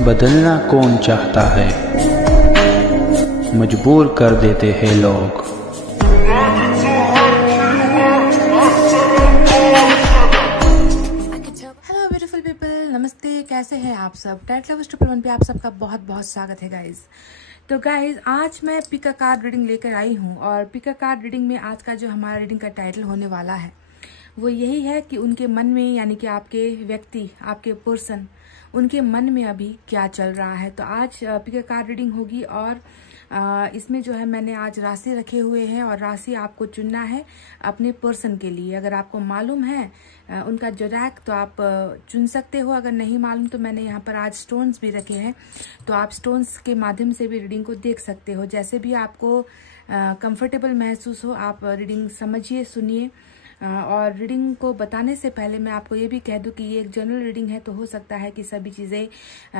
बदलना कौन चाहता है, मजबूर कर देते हैं लोग। हेलो ब्यूटीफुल पीपल, नमस्ते। कैसे हैं आप सब? टाइट लवर्स ट्रिपल वन पे आप सबका बहुत बहुत स्वागत है गाइज। तो गाइज, आज मैं पिक अ कार्ड रीडिंग लेकर आई हूँ और पिक अ कार्ड रीडिंग में आज का जो हमारा रीडिंग का टाइटल होने वाला है वो यही है कि उनके मन में, यानी कि आपके व्यक्ति, आपके पर्सन, उनके मन में अभी क्या चल रहा है। तो आज पिक अ कार्ड रीडिंग होगी और इसमें जो है मैंने आज राशि रखे हुए हैं और राशि आपको चुनना है अपने पर्सन के लिए। अगर आपको मालूम है उनका जोड़ाक तो आप चुन सकते हो, अगर नहीं मालूम तो मैंने यहाँ पर आज स्टोन्स भी रखे हैं, तो आप स्टोन्स के माध्यम से भी रीडिंग को देख सकते हो। जैसे भी आपको कंफर्टेबल महसूस हो आप रीडिंग समझिए, सुनिए। और रीडिंग को बताने से पहले मैं आपको ये भी कह दूं कि ये एक जनरल रीडिंग है, तो हो सकता है कि सभी चीज़ें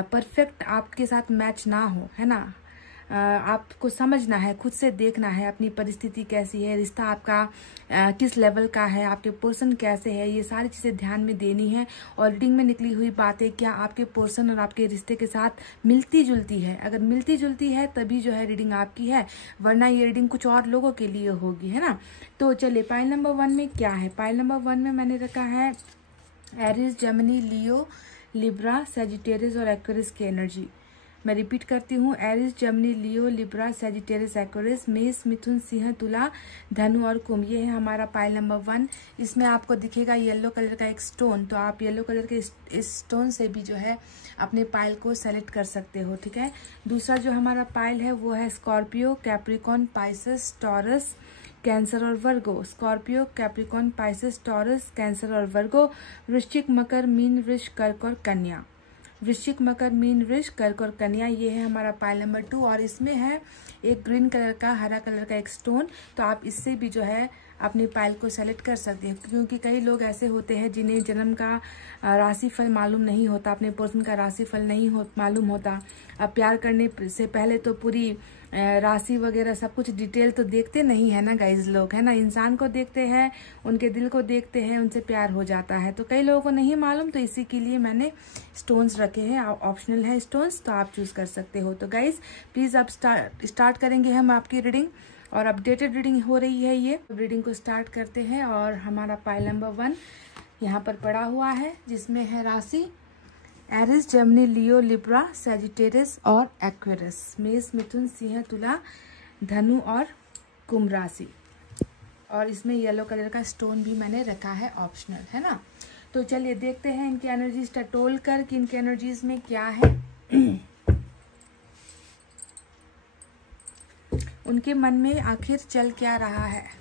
परफेक्ट आपके साथ मैच ना हो, है ना। आपको समझना है, खुद से देखना है अपनी परिस्थिति कैसी है, रिश्ता आपका किस लेवल का है, आपके पर्सन कैसे है, ये सारी चीज़ें ध्यान में देनी है। और रीडिंग में निकली हुई बातें क्या आपके पर्सन और आपके रिश्ते के साथ मिलती जुलती है। अगर मिलती जुलती है तभी जो है रीडिंग आपकी है, वरना ये रीडिंग कुछ और लोगों के लिए होगी, है ना। तो चलिए, पाइल नंबर 1 में क्या है। पाइल नंबर 1 में मैंने रखा है एरीज, जेमिनी, लियो, लिब्रा, सजिटेरियस और एक्वेरियस की एनर्जी। मैं रिपीट करती हूँ, एरीज, जेमिनी, लियो, लिब्रा, सजिटेरियस, एक्वेरियस, मेष, मिथुन, सिंह, तुला, धनु और कुंभ। ये है हमारा पाइल नंबर 1। इसमें आपको दिखेगा येलो कलर का एक स्टोन, तो आप येलो कलर के इस स्टोन से भी जो है अपने पाइल को सेलेक्ट कर सकते हो, ठीक है। दूसरा जो हमारा पाइल है वो है Scorpio, Capricorn, Pisces, Taurus, Cancer और Virgo. Scorpio, Capricorn, Pisces, Taurus, Cancer और वर्गो। वृश्चिक, मकर, मीन, वृष, कर्क और कन्या। वृश्चिक, मकर, मीन, वृष, कर्क और कन्या, ये है हमारा पाइल नंबर 2। और इसमें है एक ग्रीन कलर का, हरा कलर का एक स्टोन, तो आप इससे भी जो है अपने पाइल को सेलेक्ट कर सकते हैं। क्योंकि कई लोग ऐसे होते हैं जिन्हें जन्म का राशिफल मालूम नहीं होता, अपने पर्सन का राशिफल नहीं मालूम होता। अब प्यार करने से पहले तो पूरी राशि वगैरह सब कुछ डिटेल तो देखते नहीं है ना गाइज लोग, है ना। इंसान को देखते हैं, उनके दिल को देखते हैं, उनसे प्यार हो जाता है। तो कई लोगों को नहीं मालूम, तो इसी के लिए मैंने स्टोन्स रखे हैं। ऑप्शनल है स्टोन्स, तो आप चूज कर सकते हो। तो गाइज प्लीज अब स्टार्ट करेंगे हम आपकी रीडिंग, और अपडेटेड रीडिंग हो रही है ये। रीडिंग को स्टार्ट करते हैं और हमारा पाइल नंबर 1 यहाँ पर पड़ा हुआ है, जिसमें है राशि एरीज, जेमिनी, लियो, लिब्रा, सजिटेरियस और एक्वेरियस। मेष, मिथुन, सिंह, तुला, धनु और कुंभ राशि। और इसमें येलो कलर का स्टोन भी मैंने रखा है, ऑप्शनल, है ना। तो चलिए देखते हैं इनकी एनर्जीज टटोल कर कि इनकी एनर्जीज में क्या है। उनके मन में आखिर चल क्या रहा है।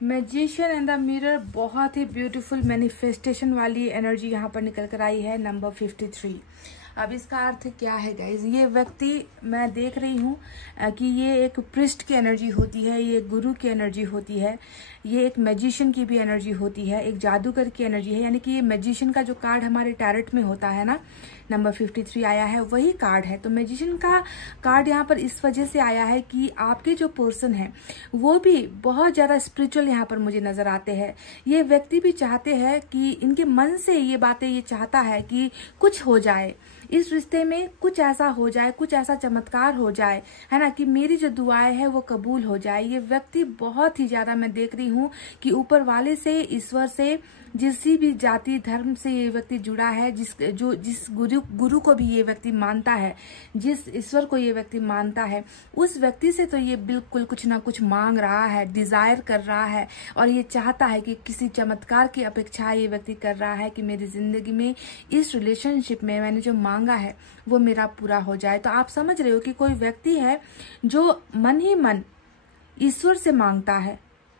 मैजिशियन एंड द मिरर, बहुत ही ब्यूटीफुल मैनिफेस्टेशन वाली एनर्जी यहाँ पर निकल कर आई है, नंबर 53। अब इसका अर्थ क्या है गाइज, ये व्यक्ति, मैं देख रही हूँ कि ये एक प्रिस्ट की एनर्जी होती है, ये गुरु की एनर्जी होती है, ये एक मैजिशियन की भी एनर्जी होती है, एक जादूगर की एनर्जी है। यानी कि ये मैजिशियन का जो कार्ड हमारे टैरेट में होता है ना, नंबर 53 आया है, वही कार्ड है। तो मैजिशियन का कार्ड यहाँ पर इस वजह से आया है कि आपके जो पर्सन है वो भी बहुत ज्यादा स्पिरिचुअल यहाँ पर मुझे नजर आते हैं। ये व्यक्ति भी चाहते हैं कि इनके मन से ये बातें, ये चाहता है कि कुछ हो जाए इस रिश्ते में, कुछ ऐसा हो जाए, कुछ ऐसा चमत्कार हो जाए, है ना, कि मेरी जो दुआएं है वो कबूल हो जाए। ये व्यक्ति बहुत ही ज्यादा, मैं देख रही हूँ कि ऊपर वाले से, ईश्वर से, जिस भी जाति धर्म से ये व्यक्ति जुड़ा है, जिस गुरु को भी ये व्यक्ति मानता है, जिस ईश्वर को ये व्यक्ति मानता है, उस व्यक्ति से तो ये बिल्कुल कुछ ना कुछ मांग रहा है, डिजायर कर रहा है, और ये चाहता है कि किसी चमत्कार की अपेक्षा ये व्यक्ति कर रहा है कि मेरी जिंदगी में, इस रिलेशनशिप में मैंने जो मांगा है वो मेरा पूरा हो जाए। तो आप समझ रहे हो कि कोई व्यक्ति है जो मन ही मन ईश्वर से मांगता है,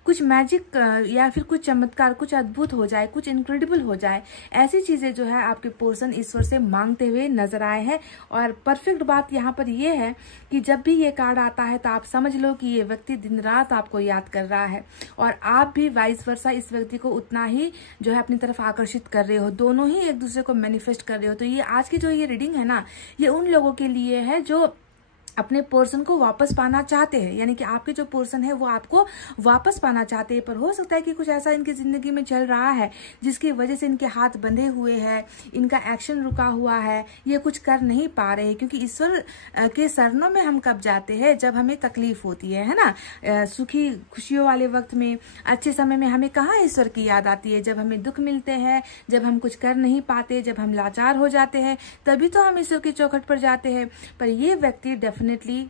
कुछ मैजिक या फिर कुछ चमत्कार, कुछ अद्भुत हो जाए, कुछ इनक्रेडिबल हो जाए, ऐसी चीजें जो है आपके पर्सन ईश्वर से मांगते हुए नजर आए हैं। और परफेक्ट बात यहाँ पर ये है कि जब भी ये कार्ड आता है तो आप समझ लो कि ये व्यक्ति दिन रात आपको याद कर रहा है और आप भी वाइस वर्सा इस व्यक्ति को उतना ही जो है अपनी तरफ आकर्षित कर रहे हो, दोनों ही एक दूसरे को मैनिफेस्ट कर रहे हो। तो ये आज की जो ये रीडिंग है ना, ये उन लोगों के लिए है जो अपने पर्सन को वापस पाना चाहते हैं, यानी कि आपके जो पर्सन है वो आपको वापस पाना चाहते हैं। पर हो सकता है कि कुछ ऐसा इनकी जिंदगी में चल रहा है जिसकी वजह से इनके हाथ बंधे हुए हैं, इनका एक्शन रुका हुआ है, ये कुछ कर नहीं पा रहे हैं। क्योंकि ईश्वर के शरणों में हम कब जाते हैं? जब हमें तकलीफ होती है ना। सुखी खुशियों वाले वक्त में, अच्छे समय में हमें कहाँ ईश्वर की याद आती है? जब हमें दुख मिलते हैं, जब हम कुछ कर नहीं पाते, जब हम लाचार हो जाते हैं, तभी तो हम ईश्वर की चौखट पर जाते हैं। पर ये व्यक्ति डेफिनेटली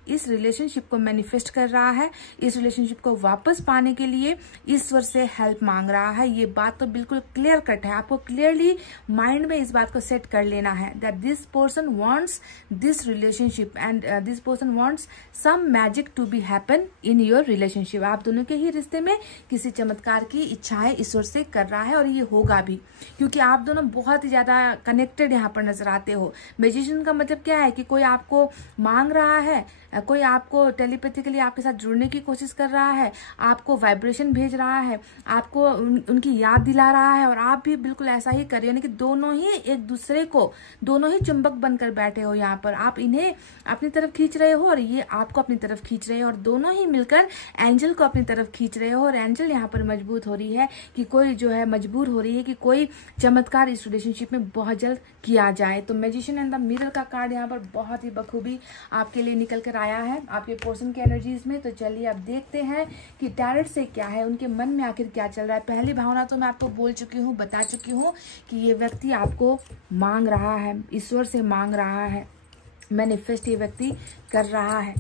इस रिलेशनशिप को मैनिफेस्ट कर रहा है, इस रिलेशनशिप को वापस पाने के लिए ईश्वर से हेल्प मांग रहा है। ये बात तो बिल्कुल क्लियर कट है, आपको क्लियरली माइंड में इस बात को सेट कर लेना है that this person wants this relationship and this person wants some magic to be happen in your relationship. आप दोनों के ही रिश्ते में किसी चमत्कार की इच्छाएं ईश्वर से कर रहा है और ये होगा भी, क्योंकि आप दोनों बहुत ही ज्यादा कनेक्टेड यहाँ पर नजर आते हो। मैजिशियन का मतलब क्या है कि कोई आपको मांग रहा है, कोई आपको टेलीपैथिकली आपके साथ जुड़ने की कोशिश कर रहा है, आपको वाइब्रेशन भेज रहा है, आपको उनकी याद दिला रहा है और आप भी बिल्कुल ऐसा ही कर रहे हो। यानी कि दोनों ही एक दूसरे को, दोनों ही चुंबक बनकर बैठे हो यहाँ पर। आप इन्हें अपनी तरफ खींच रहे हो और ये आपको अपनी तरफ खींच रहे हो और दोनों ही मिलकर एंजल को अपनी तरफ खींच रहे हो। और एंजल यहाँ पर मजबूत हो रही है कि कोई जो है मजबूर हो रही है कि कोई चमत्कार इस रिलेशनशिप में बहुत जल्द किया जाए। तो मैजिशियन एंड द मिरर का कार्ड यहाँ पर बहुत ही बखूबी आपके लिए निकल कर आया है आपके पर्सन की एनर्जीज में। तो चलिए अब देखते हैं कि टैरेट से क्या है, उनके मन में आखिर क्या चल रहा है। पहली भावना तो मैं आपको बोल चुकी हूँ, बता चुकी हूँ कि ये व्यक्ति आपको मांग रहा है, ईश्वर से मांग रहा है, मैनिफेस्ट ये व्यक्ति कर रहा है।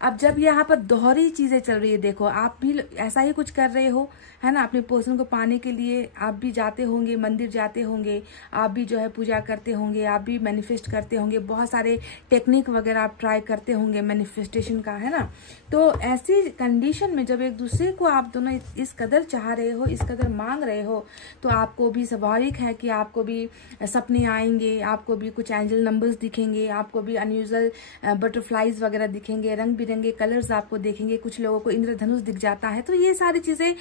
अब जब यहाँ पर दोहरी चीजें चल रही है, देखो आप भी ऐसा ही कुछ कर रहे हो, है ना। अपने पर्सन को पाने के लिए आप भी जाते होंगे, मंदिर जाते होंगे, आप भी जो है पूजा करते होंगे, आप भी मैनिफेस्ट करते होंगे, बहुत सारे टेक्निक वगैरह आप ट्राई करते होंगे मैनिफेस्टेशन का, है ना। तो ऐसी कंडीशन में जब एक दूसरे को आप दोनों इस कदर चाह रहे हो, इस कदर मांग रहे हो, तो आपको भी स्वाभाविक है कि आपको भी सपने आएंगे, आपको भी कुछ एंजल नंबर्स दिखेंगे, आपको भी अनयूजुअल बटरफ्लाईज वगैरह दिखेंगे, रंग बिरंगे कलर्स आपको देखेंगे, कुछ लोगों को इंद्रधनुष दिख जाता है। तो ये सारी चीजें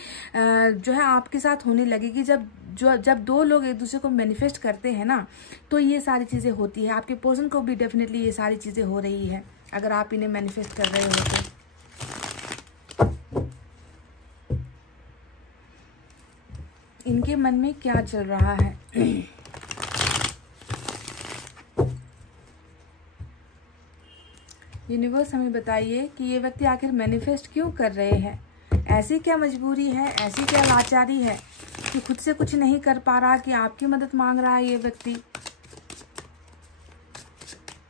जो है आपके साथ होने लगेगी। जब दो लोग एक दूसरे को मैनिफेस्ट करते हैं ना, तो ये सारी चीजें होती है। आपके पर्सन को भी डेफिनेटली ये सारी चीजें हो रही है अगर आप इन्हें मैनिफेस्ट कर रहे हो तो। इनके मन में क्या चल रहा है? यूनिवर्स हमें बताइए कि ये व्यक्ति आखिर मैनिफेस्ट क्यों कर रहे हैं। ऐसी क्या मजबूरी है, ऐसी क्या लाचारी है कि खुद से कुछ नहीं कर पा रहा कि आपकी मदद मांग रहा है ये व्यक्ति।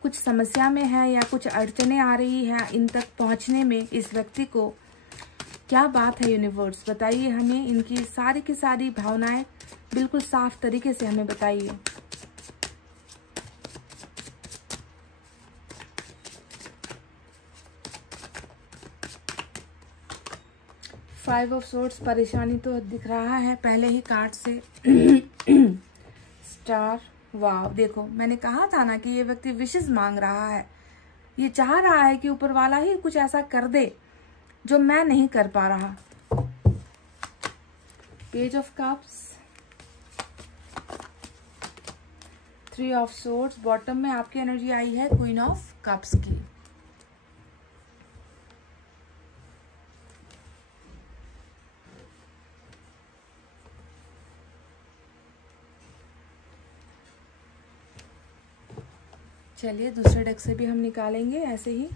कुछ समस्या में है या कुछ अड़चने आ रही है इन तक पहुंचने में इस व्यक्ति को। क्या बात है यूनिवर्स, बताइए हमें। इनकी सारी की सारी भावनाएं बिल्कुल साफ तरीके से हमें बताइए। फाइव ऑफ सोर्ड्स, परेशानी तो दिख रहा है पहले ही कार्ड से। स्टार, वाव, देखो मैंने कहा था ना कि ये व्यक्ति विशेष मांग रहा है। ये चाह रहा है कि ऊपर वाला ही कुछ ऐसा कर दे जो मैं नहीं कर पा रहा। Page of cups, three of swords, bottom में आपकी एनर्जी आई है क्वीन ऑफ कप्स की। चलिए दूसरे डेक से भी हम निकालेंगे ऐसे ही।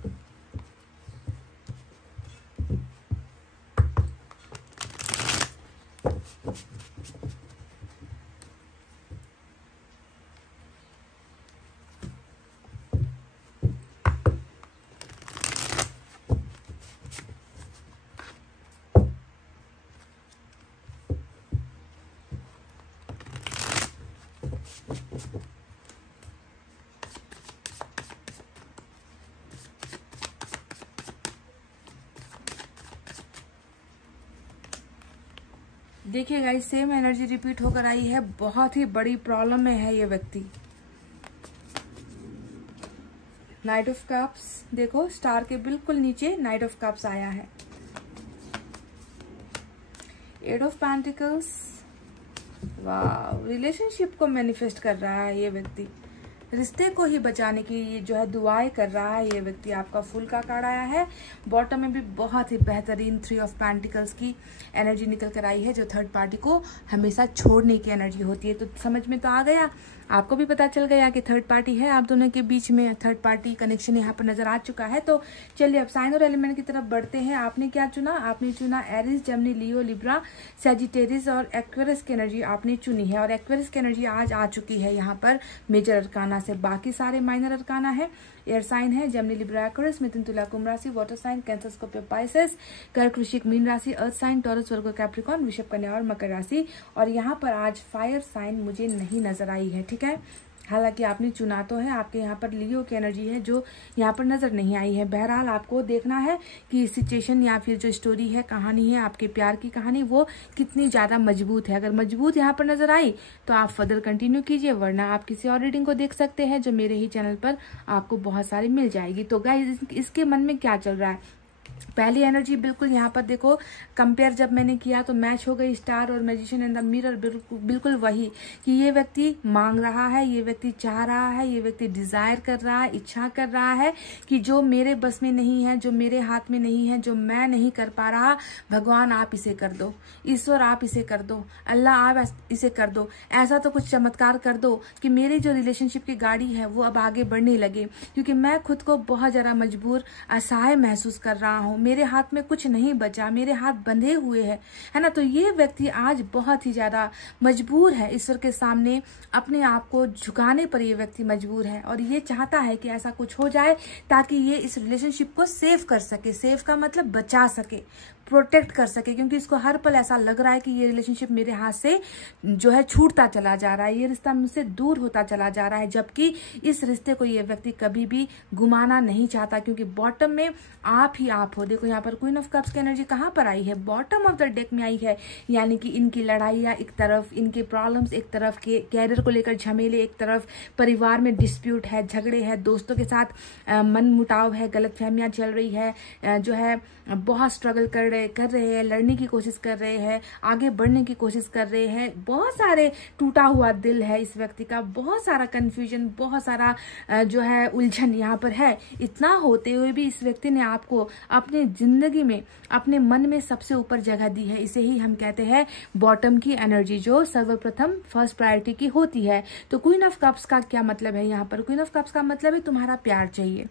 देखिए गाइस, सेम एनर्जी रिपीट होकर आई है। बहुत ही बड़ी प्रॉब्लम में है ये व्यक्ति। नाइट ऑफ कप्स, देखो स्टार के बिल्कुल नीचे नाइट ऑफ कप्स आया है। एट ऑफ पेंटिकल्स, वाह, रिलेशनशिप को मैनिफेस्ट कर रहा है ये व्यक्ति। रिश्ते को ही बचाने की जो है दुआएं कर रहा है ये व्यक्ति। आपका फुल का कार्ड आया है। बॉटम में भी बहुत ही बेहतरीन 3 ऑफ पेंटिकल्स की एनर्जी निकल कर आई है, जो थर्ड पार्टी को हमेशा छोड़ने की एनर्जी होती है। तो समझ में तो आ गया, आपको भी पता चल गया कि थर्ड पार्टी है आप दोनों के बीच में। थर्ड पार्टी कनेक्शन यहाँ पर नजर आ चुका है। तो चलिए अब साइन और एलिमेंट की तरफ बढ़ते हैं। आपने क्या चुना? आपने चुना एरिस, जेमिनी, लियो, लिब्रा, सैजिटेरियस और एक्वेरियस की एनर्जी आपने चुनी है। और एक्वेरियस की एनर्जी आज आ चुकी है यहाँ पर मेजर अरकाना से। बाकी सारे माइनर अरकाना है। एयर साइन है जेमिनी, लिब्रा, एक्वेरियस, मिथुन, तुला, कुंभ राशि, water sign, Cancer, Scorpio, Pisces, कर्क, वृश्चिक, मीन राशि, earth sign, Taurus, Virgo, Capricorn, वृषभ, कन्या और मकर राशि। और यहाँ पर आज फायर साइन मुझे नहीं नजर आई है, ठीक है। हालांकि आपने चुना तो है, आपके यहाँ पर लियो की एनर्जी है जो यहाँ पर नजर नहीं आई है। बहरहाल आपको देखना है कि सिचुएशन या फिर जो स्टोरी है, कहानी है, आपके प्यार की कहानी, वो कितनी ज्यादा मजबूत है। अगर मजबूत यहाँ पर नजर आई तो आप फर्दर कंटिन्यू कीजिए, वरना आप किसी और रीडिंग को देख सकते हैं जो मेरे ही चैनल पर आपको बहुत सारी मिल जाएगी। तो गाइस, इसके मन में क्या चल रहा है? पहली एनर्जी बिल्कुल यहाँ पर देखो, कंपेयर जब मैंने किया तो मैच हो गई स्टार और मैजिशियन एंड द मिरर। बिल्कुल वही कि ये व्यक्ति मांग रहा है, ये व्यक्ति चाह रहा है, ये व्यक्ति डिजायर कर रहा है, इच्छा कर रहा है कि जो मेरे बस में नहीं है, जो मेरे हाथ में नहीं है, जो मैं नहीं कर पा रहा, भगवान आप इसे कर दो, ईश्वर आप इसे कर दो, अल्लाह आप इसे कर दो। ऐसा तो कुछ चमत्कार कर दो कि मेरी जो रिलेशनशिप की गाड़ी है वो अब आगे बढ़ने लगे, क्योंकि मैं खुद को बहुत ज्यादा मजबूर, असहाय महसूस कर रहा हूँ। मेरे हाथ में कुछ नहीं बचा, मेरे हाथ बंधे हुए हैं, है ना। तो ये व्यक्ति आज बहुत ही ज्यादा मजबूर है ईश्वर के सामने, अपने आप को झुकाने पर ये व्यक्ति मजबूर है। और ये चाहता है कि ऐसा कुछ हो जाए ताकि ये इस रिलेशनशिप को सेव कर सके। सेव का मतलब बचा सके, प्रोटेक्ट कर सके, क्योंकि इसको हर पल ऐसा लग रहा है कि ये रिलेशनशिप मेरे हाथ से जो है छूटता चला जा रहा है, ये रिश्ता मुझसे दूर होता चला जा रहा है। जबकि इस रिश्ते को ये व्यक्ति कभी भी गुमाना नहीं चाहता, क्योंकि बॉटम में आप ही आप हो। देखो यहाँ पर क्वीन ऑफ कप्स की एनर्जी कहाँ पर आई है? बॉटम ऑफ द डेक में आई है। यानी कि इनकी लड़ाइयाँ एक तरफ, इनके प्रॉब्लम्स एक तरफ, के कैरियर को लेकर झमेले एक तरफ, परिवार में डिस्प्यूट है, झगड़े है, दोस्तों के साथ मन मुटाव है, गलतफहमियां चल रही है, जो है बहुत स्ट्रगल कर रहे हैं, लड़ने की कोशिश कर रहे हैं, आगे बढ़ने की कोशिश कर रहे हैं। बहुत सारे टूटा हुआ दिल है इस व्यक्ति का, बहुत सारा कंफ्यूजन, बहुत सारा जो है उलझन यहाँ पर है। इतना होते हुए भी इस व्यक्ति ने आपको अपने जिंदगी में, अपने मन में सबसे ऊपर जगह दी है। इसे ही हम कहते हैं बॉटम की एनर्जी, जो सर्वप्रथम फर्स्ट प्रायोरिटी की होती है। तो क्वीन ऑफ कप्स का क्या मतलब है? यहाँ पर क्वीन ऑफ कप्स का मतलब है तुम्हारा प्यार चाहिए।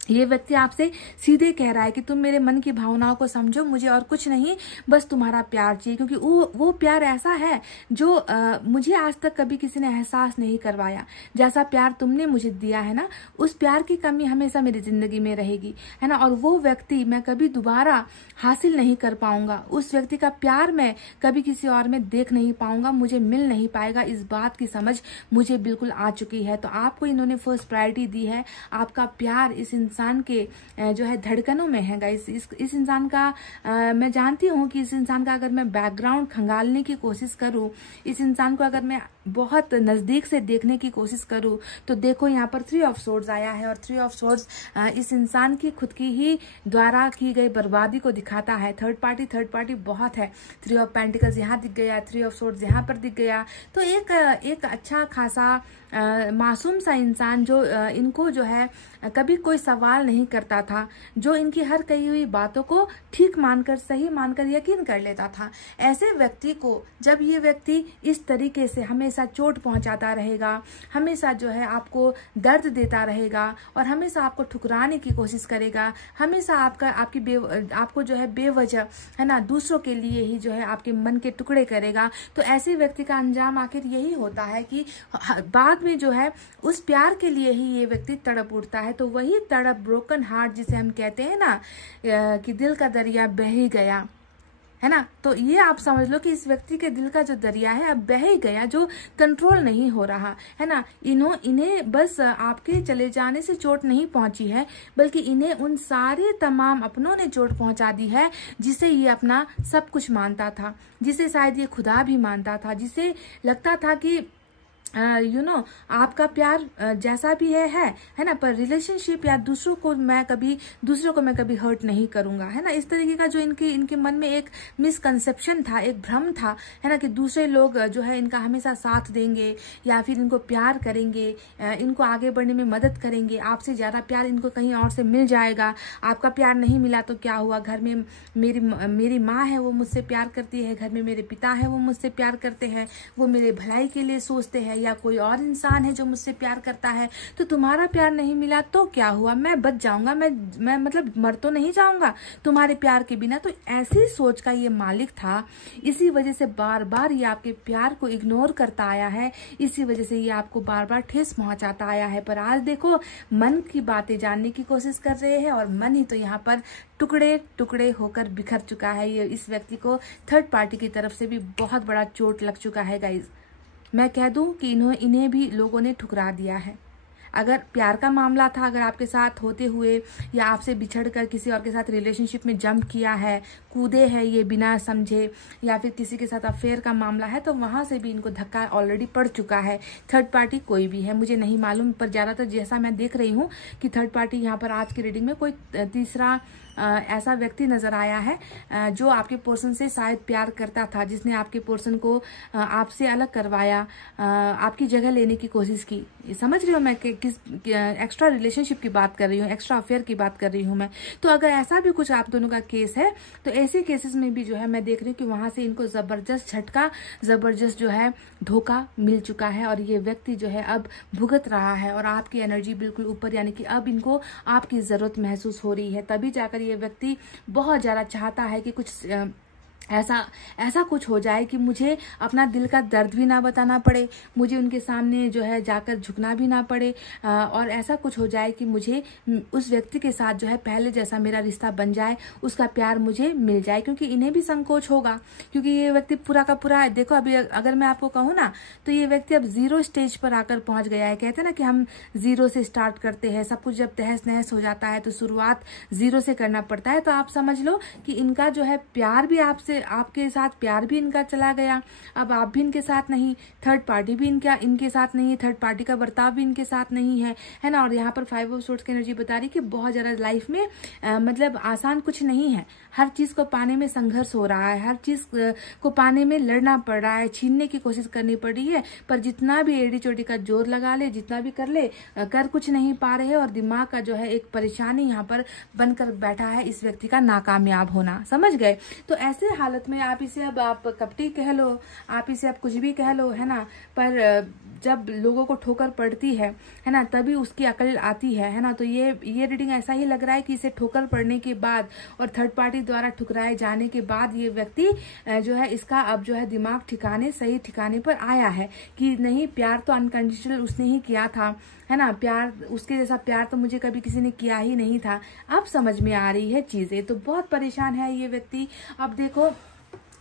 ये व्यक्ति आपसे सीधे कह रहा है कि तुम मेरे मन की भावनाओं को समझो, मुझे और कुछ नहीं, बस तुम्हारा प्यार चाहिए। क्योंकि वो प्यार ऐसा है जो मुझे आज तक कभी किसी ने एहसास नहीं करवाया। जैसा प्यार तुमने मुझे दिया है ना, उस प्यार की कमी हमेशा मेरी जिंदगी में रहेगी, है ना। और वो व्यक्ति मैं कभी दोबारा हासिल नहीं कर पाऊंगा, उस व्यक्ति का प्यार मैं कभी किसी और में देख नहीं पाऊंगा, मुझे मिल नहीं पाएगा। इस बात की समझ मुझे बिल्कुल आ चुकी है। तो आपको इन्होंने फर्स्ट प्रायोरिटी दी है। आपका प्यार इस इंसान के जो है धड़कनों में है गाइस। इस इंसान का मैं जानती हूँ कि इस इंसान का अगर मैं बैकग्राउंड खंगालने की कोशिश करूँ, इस इंसान को अगर मैं बहुत नजदीक से देखने की कोशिश करूँ, तो देखो यहाँ पर 3 ऑफ सोर्ड्स आया है। और 3 ऑफ सोर्ड्स इस इंसान की खुद की ही द्वारा की गई बर्बादी को दिखाता है। थर्ड पार्टी बहुत है। 3 ऑफ पेंटिकल्स यहाँ दिख गया, 3 ऑफ सोर्ड्स यहाँ पर दिख गया। तो एक अच्छा खासा मासूम सा इंसान जो इनको जो है कभी कोई सवाल नहीं करता था, जो इनकी हर कही हुई बातों को ठीक मानकर, सही मानकर यकीन कर लेता था। ऐसे व्यक्ति को जब ये व्यक्ति इस तरीके से हमेशा चोट पहुंचाता रहेगा, हमेशा जो है आपको दर्द देता रहेगा और हमेशा आपको ठुकराने की कोशिश करेगा, हमेशा आपको जो है बेवजह, है ना, दूसरों के लिए ही जो है आपके मन के टुकड़े करेगा। तो ऐसे व्यक्ति का अंजाम आखिर यही होता है कि बाद में जो है उस प्यार के लिए ही ये व्यक्ति तड़प उठता है। तो वही तड़प, ब्रोकन हार्ट जिसे हम कहते हैं ना, कि दिल का दरिया बह ही गया, है ना। तो ये आप समझ लो कि इस व्यक्ति के दिल का जो दरिया है अब बह ही गया, जो कंट्रोल नहीं हो रहा है ना। इन्हें बस आपके चले जाने से चोट नहीं पहुंची है, बल्कि इन्हें उन सारे तमाम अपनों ने चोट पहुंचा दी है जिसे ये अपना सब कुछ मानता था, जिसे शायद ये खुदा भी मानता था, जिसे लगता था कि आपका प्यार जैसा भी है ना, पर रिलेशनशिप या दूसरों को मैं कभी हर्ट नहीं करूंगा, है ना। इस तरीके का जो इनके मन में एक मिसकंसेप्शन था, एक भ्रम था, है ना, कि दूसरे लोग जो है इनका हमेशा साथ देंगे या फिर इनको प्यार करेंगे, इनको आगे बढ़ने में मदद करेंगे, आपसे ज्यादा प्यार इनको कहीं और से मिल जाएगा। आपका प्यार नहीं मिला तो क्या हुआ, घर में मेरी माँ है वो मुझसे प्यार करती है, घर में मेरे पिता है वो मुझसे प्यार करते हैं, वो मेरे भलाई के लिए सोचते हैं, या कोई और इंसान है जो मुझसे प्यार करता है, तो तुम्हारा प्यार नहीं मिला तो क्या हुआ, मैं बच जाऊंगा, मैं मतलब मर तो नहीं जाऊंगा तुम्हारे प्यार के बिना। तो ऐसी सोच का ये मालिक था, इसी वजह से बार बार ये आपके प्यार को इग्नोर करता आया है, इसी वजह से ये आपको बार बार ठेस पहुंचाता आया है। पर आज देखो, मन की बातें जानने की कोशिश कर रहे हैं और मन ही तो यहाँ पर टुकड़े टुकड़े होकर बिखर चुका है। ये इस व्यक्ति को थर्ड पार्टी की तरफ से भी बहुत बड़ा चोट लग चुका है गाइज। मैं कह दूं कि इन्हें भी लोगों ने ठुकरा दिया है। अगर प्यार का मामला था, अगर आपके साथ होते हुए या आपसे बिछड़कर किसी और के साथ रिलेशनशिप में जंप किया है, कूदे हैं ये बिना समझे, या फिर किसी के साथ अफेयर का मामला है, तो वहां से भी इनको धक्का ऑलरेडी पड़ चुका है। थर्ड पार्टी कोई भी है मुझे नहीं मालूम, पर ज्यादातर जैसा मैं देख रही हूँ कि थर्ड पार्टी यहाँ पर आज की रीडिंग में कोई तीसरा ऐसा व्यक्ति नजर आया है जो आपके पर्सन से शायद प्यार करता था, जिसने आपके पर्सन को आपसे अलग करवाया, आपकी जगह लेने की कोशिश की। समझ रही हो मैं किस एक्स्ट्रा रिलेशनशिप की बात कर रही हूँ, एक्स्ट्रा अफेयर की बात कर रही हूँ मैं। तो अगर ऐसा भी कुछ आप दोनों का केस है, तो ऐसे केसेस में भी जो है मैं देख रही हूँ कि वहां से इनको जबरदस्त झटका, जबरदस्त जो है धोखा मिल चुका है, और ये व्यक्ति जो है अब भुगत रहा है, और आपकी एनर्जी बिल्कुल ऊपर, यानी कि अब इनको आपकी जरूरत महसूस हो रही है। तभी जाकर ये व्यक्ति बहुत ज्यादा चाहता है कि कुछ ऐसा कुछ हो जाए कि मुझे अपना दिल का दर्द भी ना बताना पड़े, मुझे उनके सामने जो है जाकर झुकना भी ना पड़े, और ऐसा कुछ हो जाए कि मुझे उस व्यक्ति के साथ जो है पहले जैसा मेरा रिश्ता बन जाए, उसका प्यार मुझे मिल जाए। क्योंकि इन्हें भी संकोच होगा, क्योंकि ये व्यक्ति पूरा का पूरा देखो, अभी अगर मैं आपको कहूँ ना, तो ये व्यक्ति अब 0 स्टेज पर आकर पहुंच गया है। कहते हैं ना कि हम 0 से स्टार्ट करते हैं, सब कुछ जब तहस नहस हो जाता है तो शुरुआत 0 से करना पड़ता है। तो आप समझ लो कि इनका जो है प्यार भी आपके साथ प्यार भी इनका चला गया, अब आप भी इनके साथ नहीं, थर्ड पार्टी भी इनके साथ नहीं है, थर्ड पार्टी का बर्ताव भी इनके साथ नहीं है ना। और यहाँ पर 5 ऑफ सोर्ड्स की एनर्जी बता रही कि बहुत ज्यादा लाइफ में मतलब आसान कुछ नहीं है, हर चीज को पाने में संघर्ष हो रहा है, हर चीज को पाने में लड़ना पड़ रहा है, छीनने की कोशिश करनी पड़ रही है, पर जितना भी एड़ी चोटी का जोर लगा ले, जितना भी कर ले, कर कुछ नहीं पा रहे, और दिमाग का जो है एक परेशानी यहाँ पर बनकर बैठा है इस व्यक्ति का नाकामयाब होना। समझ गए? तो ऐसे हालत में आप इसे अब आप कपटी कह लो, आप इसे अब कुछ भी कह लो, है ना, पर जब लोगों को ठोकर पड़ती है ना, तभी उसकी अकल आती है ना। तो ये रीडिंग ऐसा ही लग रहा है कि इसे ठोकर पड़ने के बाद और थर्ड पार्टी द्वारा ठुकराए जाने के बाद ये व्यक्ति जो है इसका अब जो है दिमाग ठिकाने, सही ठिकाने पर आया है कि नहीं, प्यार तो अनकंडीशनल उसने ही किया था, है ना, प्यार उसके जैसा प्यार तो मुझे कभी किसी ने किया ही नहीं था। अब समझ में आ रही है चीजें। तो बहुत परेशान है ये व्यक्ति। अब देखो,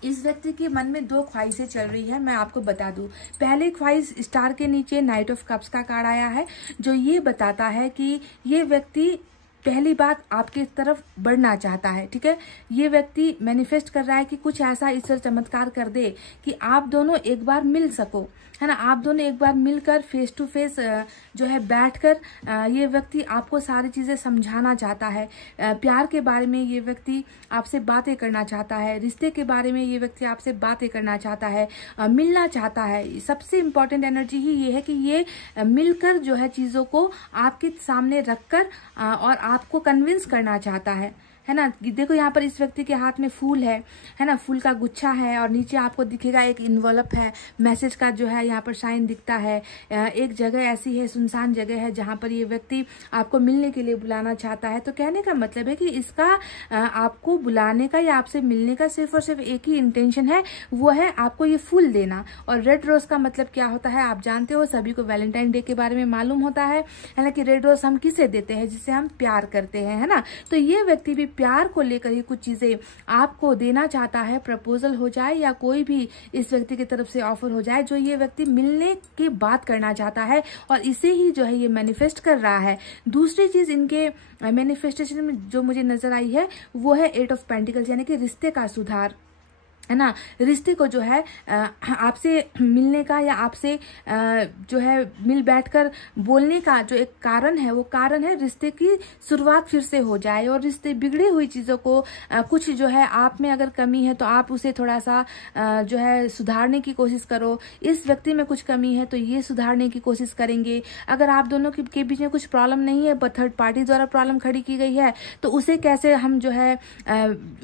इस व्यक्ति के मन में 2 ख्वाहिशें चल रही है, मैं आपको बता दूं। पहले ख्वाहिश स्टार के नीचे नाइट ऑफ कप्स का कार्ड आया है, जो ये बताता है कि ये व्यक्ति पहली बात आपके तरफ बढ़ना चाहता है। ठीक है, ये व्यक्ति मैनिफेस्ट कर रहा है कि कुछ ऐसा ईश्वर चमत्कार कर दे कि आप दोनों एक बार मिल सको, है ना, आप दोनों एक बार मिलकर फेस टू फेस जो है बैठकर ये व्यक्ति आपको सारी चीजें समझाना चाहता है। प्यार के बारे में ये व्यक्ति आपसे बातें करना चाहता है, रिश्ते के बारे में ये व्यक्ति आपसे बातें करना चाहता है, मिलना चाहता है। सबसे इम्पोर्टेंट एनर्जी ही ये है कि ये मिलकर जो है चीजों को आपके सामने रखकर और आपको कन्विंस करना चाहता है ना। देखो यहाँ पर इस व्यक्ति के हाथ में फूल है ना, फूल का गुच्छा है, और नीचे आपको दिखेगा एक इन्वॉल्प है, मैसेज का जो है यहाँ पर साइन दिखता है। एक जगह ऐसी है, सुनसान जगह है, जहाँ पर ये व्यक्ति आपको मिलने के लिए बुलाना चाहता है। तो कहने का मतलब है कि इसका आपको बुलाने का या आपसे मिलने का सिर्फ और सिर्फ एक ही इंटेंशन है, वो है आपको ये फूल देना। और रेड रोज का मतलब क्या होता है आप जानते हो, सभी को वैलेंटाइन डे के बारे में मालूम होता है ना, कि रेड रोज हम किसे देते हैं, जिसे हम प्यार करते हैं, है ना। तो ये व्यक्ति भी प्यार को लेकर ही कुछ चीजें आपको देना चाहता है, प्रपोजल हो जाए या कोई भी इस व्यक्ति की तरफ से ऑफर हो जाए, जो ये व्यक्ति मिलने की बात करना चाहता है और इसे ही जो है ये मैनिफेस्ट कर रहा है। दूसरी चीज इनके मैनिफेस्टेशन में जो मुझे नजर आई है वो है 8 ऑफ पेंटिकल्स, यानी कि रिश्ते का सुधार, है ना। रिश्ते को जो है आपसे मिलने का या आपसे जो है मिल बैठकर बोलने का जो एक कारण है, वो कारण है रिश्ते की शुरुआत फिर से हो जाए और रिश्ते बिगड़ी हुई चीजों को कुछ जो है आप में अगर कमी है तो आप उसे थोड़ा सा जो है सुधारने की कोशिश करो। इस व्यक्ति में कुछ कमी है तो ये सुधारने की कोशिश करेंगे। अगर आप दोनों के बीच में कुछ प्रॉब्लम नहीं है पर थर्ड पार्टी द्वारा प्रॉब्लम खड़ी की गई है तो उसे कैसे हम जो है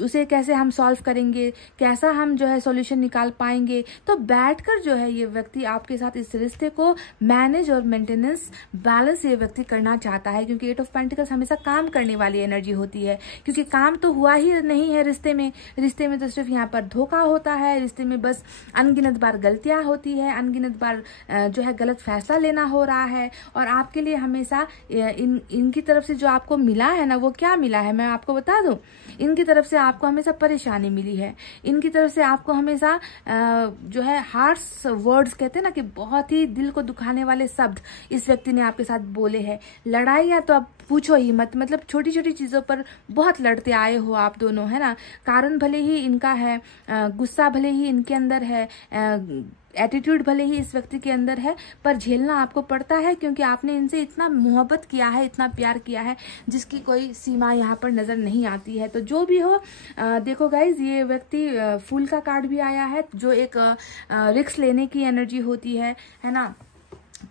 उसे कैसे हम सॉल्व करेंगे, कैसा हम जो है सॉल्यूशन निकाल पाएंगे। तो बैठकर जो है ये व्यक्ति आपके साथ इस रिश्ते को मैनेज और मेंटेनेंस बैलेंस ये व्यक्ति करना चाहता है, क्योंकि 8 ऑफ पेंटिकल्स हमेशा काम करने वाली एनर्जी होती है। क्योंकि काम तो हुआ ही नहीं है रिश्ते में तो सिर्फ यहाँ पर धोखा होता है, रिश्ते में बस अनगिनत बार गलतियां होती है, अनगिनत बार जो है गलत फैसला लेना हो रहा है। और आपके लिए हमेशा इनकी तरफ से जो आपको मिला है ना, वो क्या मिला है मैं आपको बता दूं। इनकी तरफ से आपको हमेशा परेशानी मिली है, इनकी तरफ से आपको हमेशा जो है हार्श वर्ड्स कहते हैं ना कि बहुत ही दिल को दुखाने वाले शब्द इस व्यक्ति ने आपके साथ बोले हैं। लड़ाइयां तो अब पूछो ही मत, मतलब छोटी छोटी चीजों पर बहुत लड़ते आए हो आप दोनों, है ना। कारण भले ही इनका है, गुस्सा भले ही इनके अंदर है, एटीट्यूड भले ही इस व्यक्ति के अंदर है, पर झेलना आपको पड़ता है क्योंकि आपने इनसे इतना मोहब्बत किया है, इतना प्यार किया है जिसकी कोई सीमा यहाँ पर नजर नहीं आती है। तो जो भी हो देखो गाइज, ये व्यक्ति फूल का कार्ड भी आया है जो एक रिस्क लेने की एनर्जी होती है ना।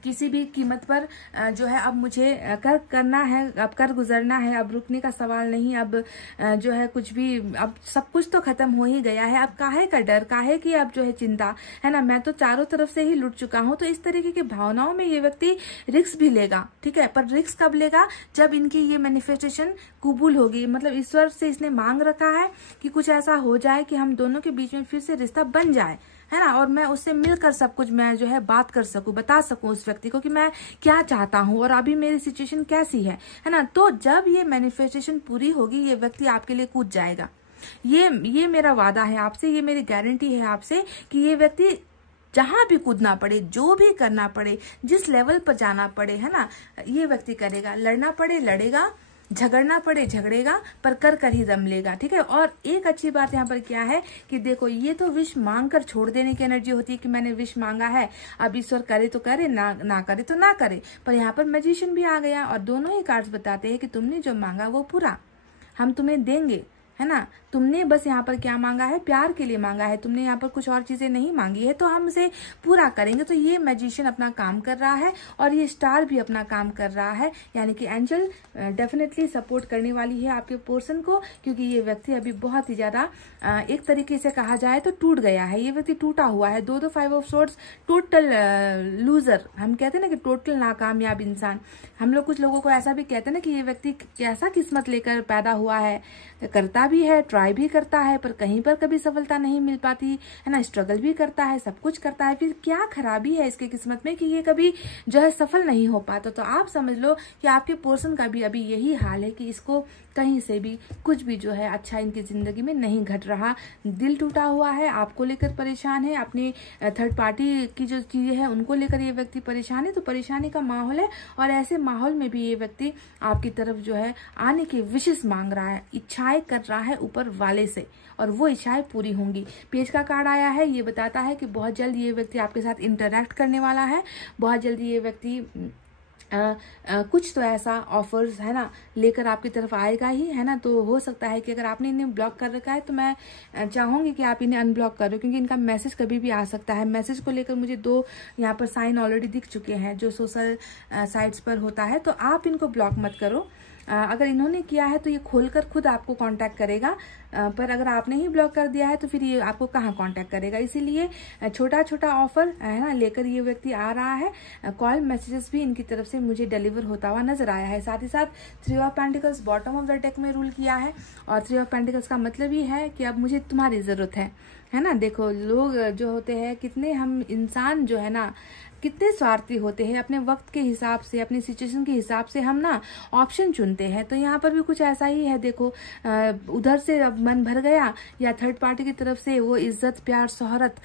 किसी भी कीमत पर जो है अब मुझे कर करना है, अब कर गुजरना है, अब रुकने का सवाल नहीं। अब जो है कुछ भी, अब सब कुछ तो खत्म हो ही गया है। अब काहे का डर, काहे की अब जो है चिंता, है ना। मैं तो चारों तरफ से ही लुट चुका हूं। तो इस तरीके की भावनाओं में ये व्यक्ति रिस्क भी लेगा, ठीक है। पर रिस्क कब लेगा, जब इनकी ये मैनिफेस्टेशन कबूल होगी। मतलब ईश्वर से इसने मांग रखा है कि कुछ ऐसा हो जाए कि हम दोनों के बीच में फिर से रिश्ता बन जाए, है ना। और मैं उससे मिलकर सब कुछ मैं जो है बात कर सकूं, बता सकूं उस व्यक्ति को कि मैं क्या चाहता हूं और अभी मेरी सिचुएशन कैसी है ना। तो जब ये मैनिफेस्टेशन पूरी होगी, ये व्यक्ति आपके लिए कूद जाएगा। ये मेरा वादा है आपसे, ये मेरी गारंटी है आपसे कि ये व्यक्ति जहां भी कूदना पड़े, जो भी करना पड़े, जिस लेवल पर जाना पड़े, है ना, ये व्यक्ति करेगा। लड़ना पड़े लड़ेगा, झगड़ना पड़े झगड़ेगा, पर कर कर ही दम लेगा, ठीक है। और एक अच्छी बात यहाँ पर क्या है कि देखो, ये तो विश मांग कर छोड़ देने की एनर्जी होती है कि मैंने विश मांगा है, अब ईश्वर करे तो करे, ना करे तो ना करे। पर यहाँ पर मैजिशियन भी आ गया और दोनों ही कार्ड्स बताते हैं कि तुमने जो मांगा वो पूरा हम तुम्हें देंगे, है ना। तुमने बस यहाँ पर क्या मांगा है, प्यार के लिए मांगा है, तुमने यहाँ पर कुछ और चीजें नहीं मांगी है, तो हम इसे पूरा करेंगे। तो ये मैजिशियन अपना काम कर रहा है और ये स्टार भी अपना काम कर रहा है, यानी कि एंजल डेफिनेटली सपोर्ट करने वाली है आपके पर्सन को, क्योंकि ये व्यक्ति अभी बहुत ही ज्यादा एक तरीके से कहा जाए तो टूट गया है। ये व्यक्ति टूटा हुआ है। 2 5 ऑफ सोर्ड्स, टोटल लूजर हम कहते हैं ना कि टोटल नाकामयाब इंसान। हम लोग कुछ लोगों को ऐसा भी कहते हैं ना कि ये व्यक्ति कैसा किस्मत लेकर पैदा हुआ है, करता भी है, ट्राई भी करता है, पर कहीं पर कभी सफलता नहीं मिल पाती, है ना। स्ट्रगल भी करता है, सब कुछ करता है, फिर क्या खराबी है इसके किस्मत में कि ये कभी जो है सफल नहीं हो पाता। तो आप समझ लो कि आपके पर्सन का भी अभी यही हाल है कि इसको कहीं से भी कुछ भी जो है अच्छा इनकी जिंदगी में नहीं घट रहा। दिल टूटा हुआ है, आपको लेकर परेशान है, अपनी थर्ड पार्टी की जो चीजें हैं उनको लेकर ये व्यक्ति परेशान है। तो परेशानी का माहौल है और ऐसे माहौल में भी ये व्यक्ति आपकी तरफ जो है आने की विशेष मांग रहा है, इच्छाएं कर रहा है ऊपर वाले से, और वो इच्छाएं पूरी होंगी। पेज का कार्ड आया है, ये बताता है कि बहुत जल्द ये व्यक्ति आपके साथ इंटरैक्ट करने वाला है। बहुत जल्दी ये व्यक्ति कुछ तो ऐसा ऑफर्स, है ना, लेकर आपकी तरफ आएगा ही, है ना। तो हो सकता है कि अगर आपने इन्हें ब्लॉक कर रखा है तो मैं चाहूंगी कि आप इन्हें अनब्लॉक करो, क्योंकि इनका मैसेज कभी भी आ सकता है। मैसेज को लेकर मुझे 2 यहाँ पर साइन ऑलरेडी दिख चुके हैं जो सोशल साइट्स पर होता है। तो आप इनको ब्लॉक मत करो। अगर इन्होंने किया है तो ये खोलकर खुद आपको कांटेक्ट करेगा, पर अगर आपने ही ब्लॉक कर दिया है तो फिर ये आपको कहाँ कांटेक्ट करेगा। इसीलिए छोटा छोटा ऑफर, है ना, लेकर ये व्यक्ति आ रहा है। कॉल मैसेजेस भी इनकी तरफ से मुझे डिलीवर होता हुआ नजर आया है। साथ ही साथ 3 of pentacles bottom of the deck में रूल किया है, और 3 ऑफ पेंटिकल्स का मतलब ही है कि अब मुझे तुम्हारी जरूरत है ना। देखो, लोग जो होते हैं, कितने हम इंसान जो है ना कितने स्वार्थी होते हैं, अपने वक्त के हिसाब से, अपनी सिचुएशन के हिसाब से हम ना ऑप्शन चुनते हैं। तो यहाँ पर भी कुछ ऐसा ही है। देखो उधर से अब मन भर गया या थर्ड पार्टी की तरफ से वो इज्जत, प्यार, शोहरत,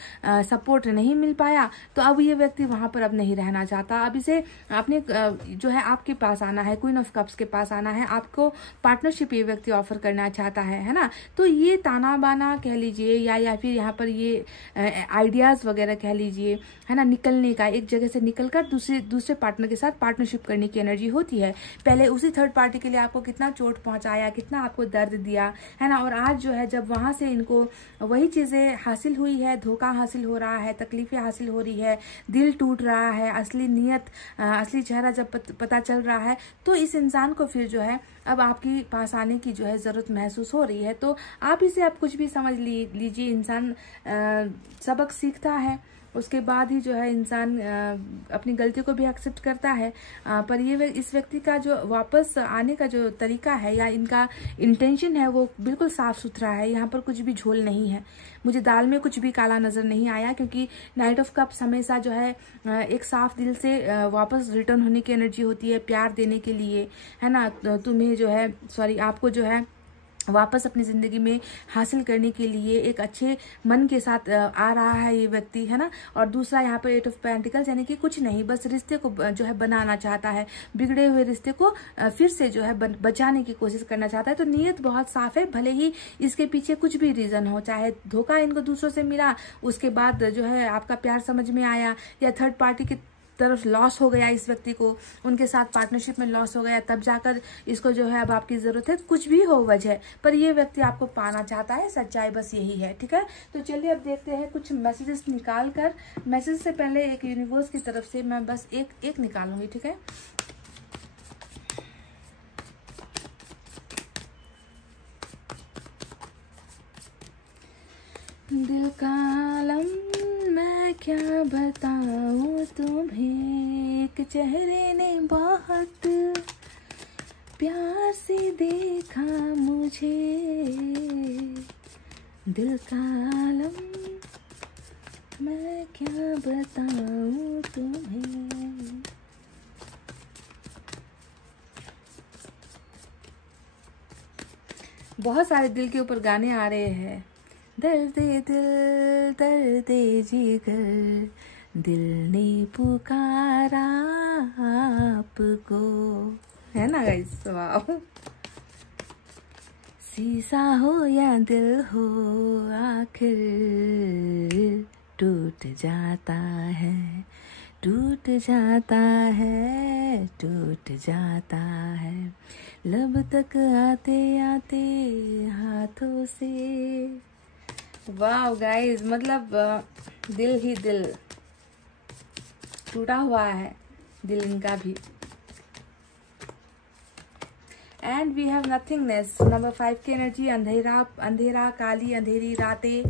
सपोर्ट नहीं मिल पाया, तो अब ये व्यक्ति वहां पर अब नहीं रहना चाहता। अब इसे अपने जो है आपके पास आना है, क्वीन ऑफ कप्स के पास आना है, आपको पार्टनरशिप ये व्यक्ति ऑफर करना चाहता है ना। तो ये ताना बाना कह लीजिए या फिर यहाँ पर ये आइडियाज वगैरह कह लीजिए, है ना, निकलने का, एक जगह से निकलकर दूसरे पार्टनर के साथ पार्टनरशिप करने की एनर्जी होती है। पहले उसी थर्ड पार्टी के लिए आपको कितना चोट पहुंचाया, कितना आपको दर्द दिया, है ना, और आज जो है जब वहां से इनको वही चीजें हासिल हुई है, धोखा हासिल हो रहा है, तकलीफें हासिल हो रही है, दिल टूट रहा है, असली नीयत, असली चेहरा जब पता चल रहा है, तो इस इंसान को फिर जो है अब आपके पास आने की जो है जरूरत महसूस हो रही है। तो आप इसे आप कुछ भी समझ लीजिए, इंसान सबक सीखता है, उसके बाद ही जो है इंसान अपनी गलती को भी एक्सेप्ट करता है। पर ये इस व्यक्ति का जो वापस आने का जो तरीका है या इनका इंटेंशन है वो बिल्कुल साफ सुथरा है। यहाँ पर कुछ भी झोल नहीं है, मुझे दाल में कुछ भी काला नजर नहीं आया, क्योंकि नाइट ऑफ कप्स हमेशा जो है एक साफ दिल से वापस रिटर्न होने की एनर्जी होती है, प्यार देने के लिए, है ना, तुम्हें जो है आपको जो है वापस अपनी जिंदगी में हासिल करने के लिए एक अच्छे मन के साथ आ रहा है ये व्यक्ति, है ना। और दूसरा यहाँ पर 8 ऑफ पेंटिकल्स, यानी कि कुछ नहीं, बस रिश्ते को जो है बनाना चाहता है, बिगड़े हुए रिश्ते को फिर से जो है बचाने की कोशिश करना चाहता है। तो नीयत बहुत साफ है, भले ही इसके पीछे कुछ भी रीजन हो, चाहे धोखा इनको दूसरों से मिला, उसके बाद जो है आपका प्यार समझ में आया, या थर्ड पार्टी की तरफ लॉस हो गया, इस व्यक्ति को उनके साथ पार्टनरशिप में लॉस हो गया, तब जाकर इसको जो है अब आपकी जरूरत है। कुछ भी हो वजह, पर ये व्यक्ति आपको पाना चाहता है, सच्चाई बस यही है। ठीक है, तो चलिए अब देखते हैं कुछ मैसेजेस निकाल कर। मैसेज से पहले एक यूनिवर्स की तरफ से मैं बस एक निकालूंगी। ठीक है, दिल का आलम मैं क्या बताऊं तुम्हें, एक चेहरे ने बहुत प्यार से देखा मुझे, दिल का आलम मैं क्या बताऊं तुम्हें। बहुत सारे दिल के ऊपर गाने आ रहे हैं। दर्दे दिल दर्दे जिगर, दिल ने पुकारा आपको, है ना गाइस, वाह। शीशा हो या दिल हो, आखिर टूट जाता है, टूट जाता है, टूट जाता है, लब तक आते आते हाथों से। वाह गाइस, मतलब दिल ही दिल टूटा हुआ है, दिल इनका भी। And we have nothingness, number 5 की एनर्जी, अंधेरा, अंधेरा, काली अंधेरी रातें,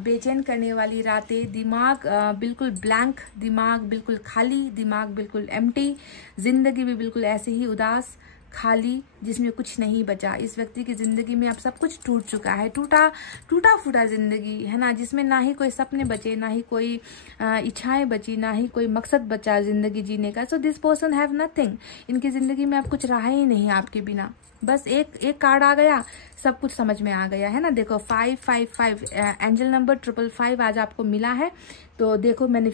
बेचैन करने वाली रातें, दिमाग बिल्कुल ब्लैंक, दिमाग बिल्कुल खाली, दिमाग बिल्कुल एम्प्टी, जिंदगी भी बिल्कुल ऐसे ही उदास, खाली, जिसमें कुछ नहीं बचा। इस व्यक्ति की जिंदगी में अब सब कुछ टूट चुका है, टूटा फूटा जिंदगी, है ना, जिसमें ना ही कोई सपने बचे, ना ही कोई इच्छाएं बची, ना ही कोई मकसद बचा जिंदगी जीने का। So this person have nothing, इनकी जिंदगी में अब कुछ रहा ही नहीं आपके बिना। बस एक कार्ड आ गया, सब कुछ समझ में आ गया, है ना। देखो 555 एंजल नंबर 555 आज आपको मिला है। तो देखो मैंने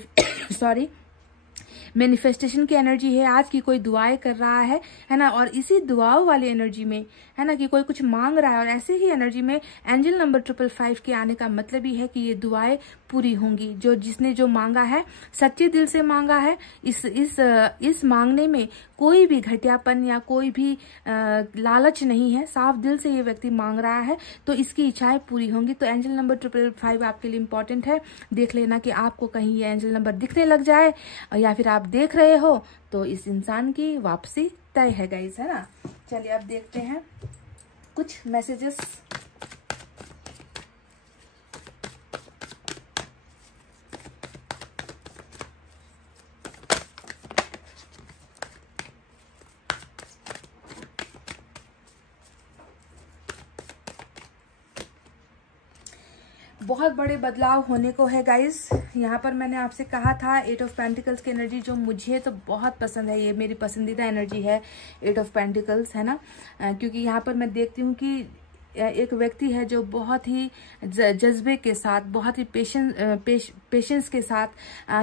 मैनिफेस्टेशन की एनर्जी है आज की, कोई दुआएं कर रहा है ना, और इसी दुआओं वाली एनर्जी में, है ना, कि कोई कुछ मांग रहा है, और ऐसे ही एनर्जी में एंजल नंबर 555 के आने का मतलब ही है कि ये दुआएं पूरी होंगी। जिसने जो मांगा है, सच्चे दिल से मांगा है, इस मांगने में कोई भी घटियापन या कोई भी लालच नहीं है, साफ दिल से ये व्यक्ति मांग रहा है, तो इसकी इच्छाएं पूरी होंगी। तो एंजल नंबर 555 आपके लिए इंपॉर्टेंट है। देख लेना कि आपको कहीं ये एंजल नंबर दिखने लग जाए, या फिर आप देख रहे हो तो इस इंसान की वापसी तय है गाइस, है ना। चलिए अब देखते हैं कुछ मैसेजेस। बहुत बड़े बदलाव होने को है गाइस। यहाँ पर मैंने आपसे कहा था 8 ऑफ पेंटिकल्स की एनर्जी जो मुझे तो बहुत पसंद है, ये मेरी पसंदीदा एनर्जी है 8 ऑफ पेंटिकल्स, है ना। क्योंकि यहाँ पर मैं देखती हूँ कि एक व्यक्ति है जो बहुत ही जज्बे के साथ, बहुत ही पेशेंस के साथ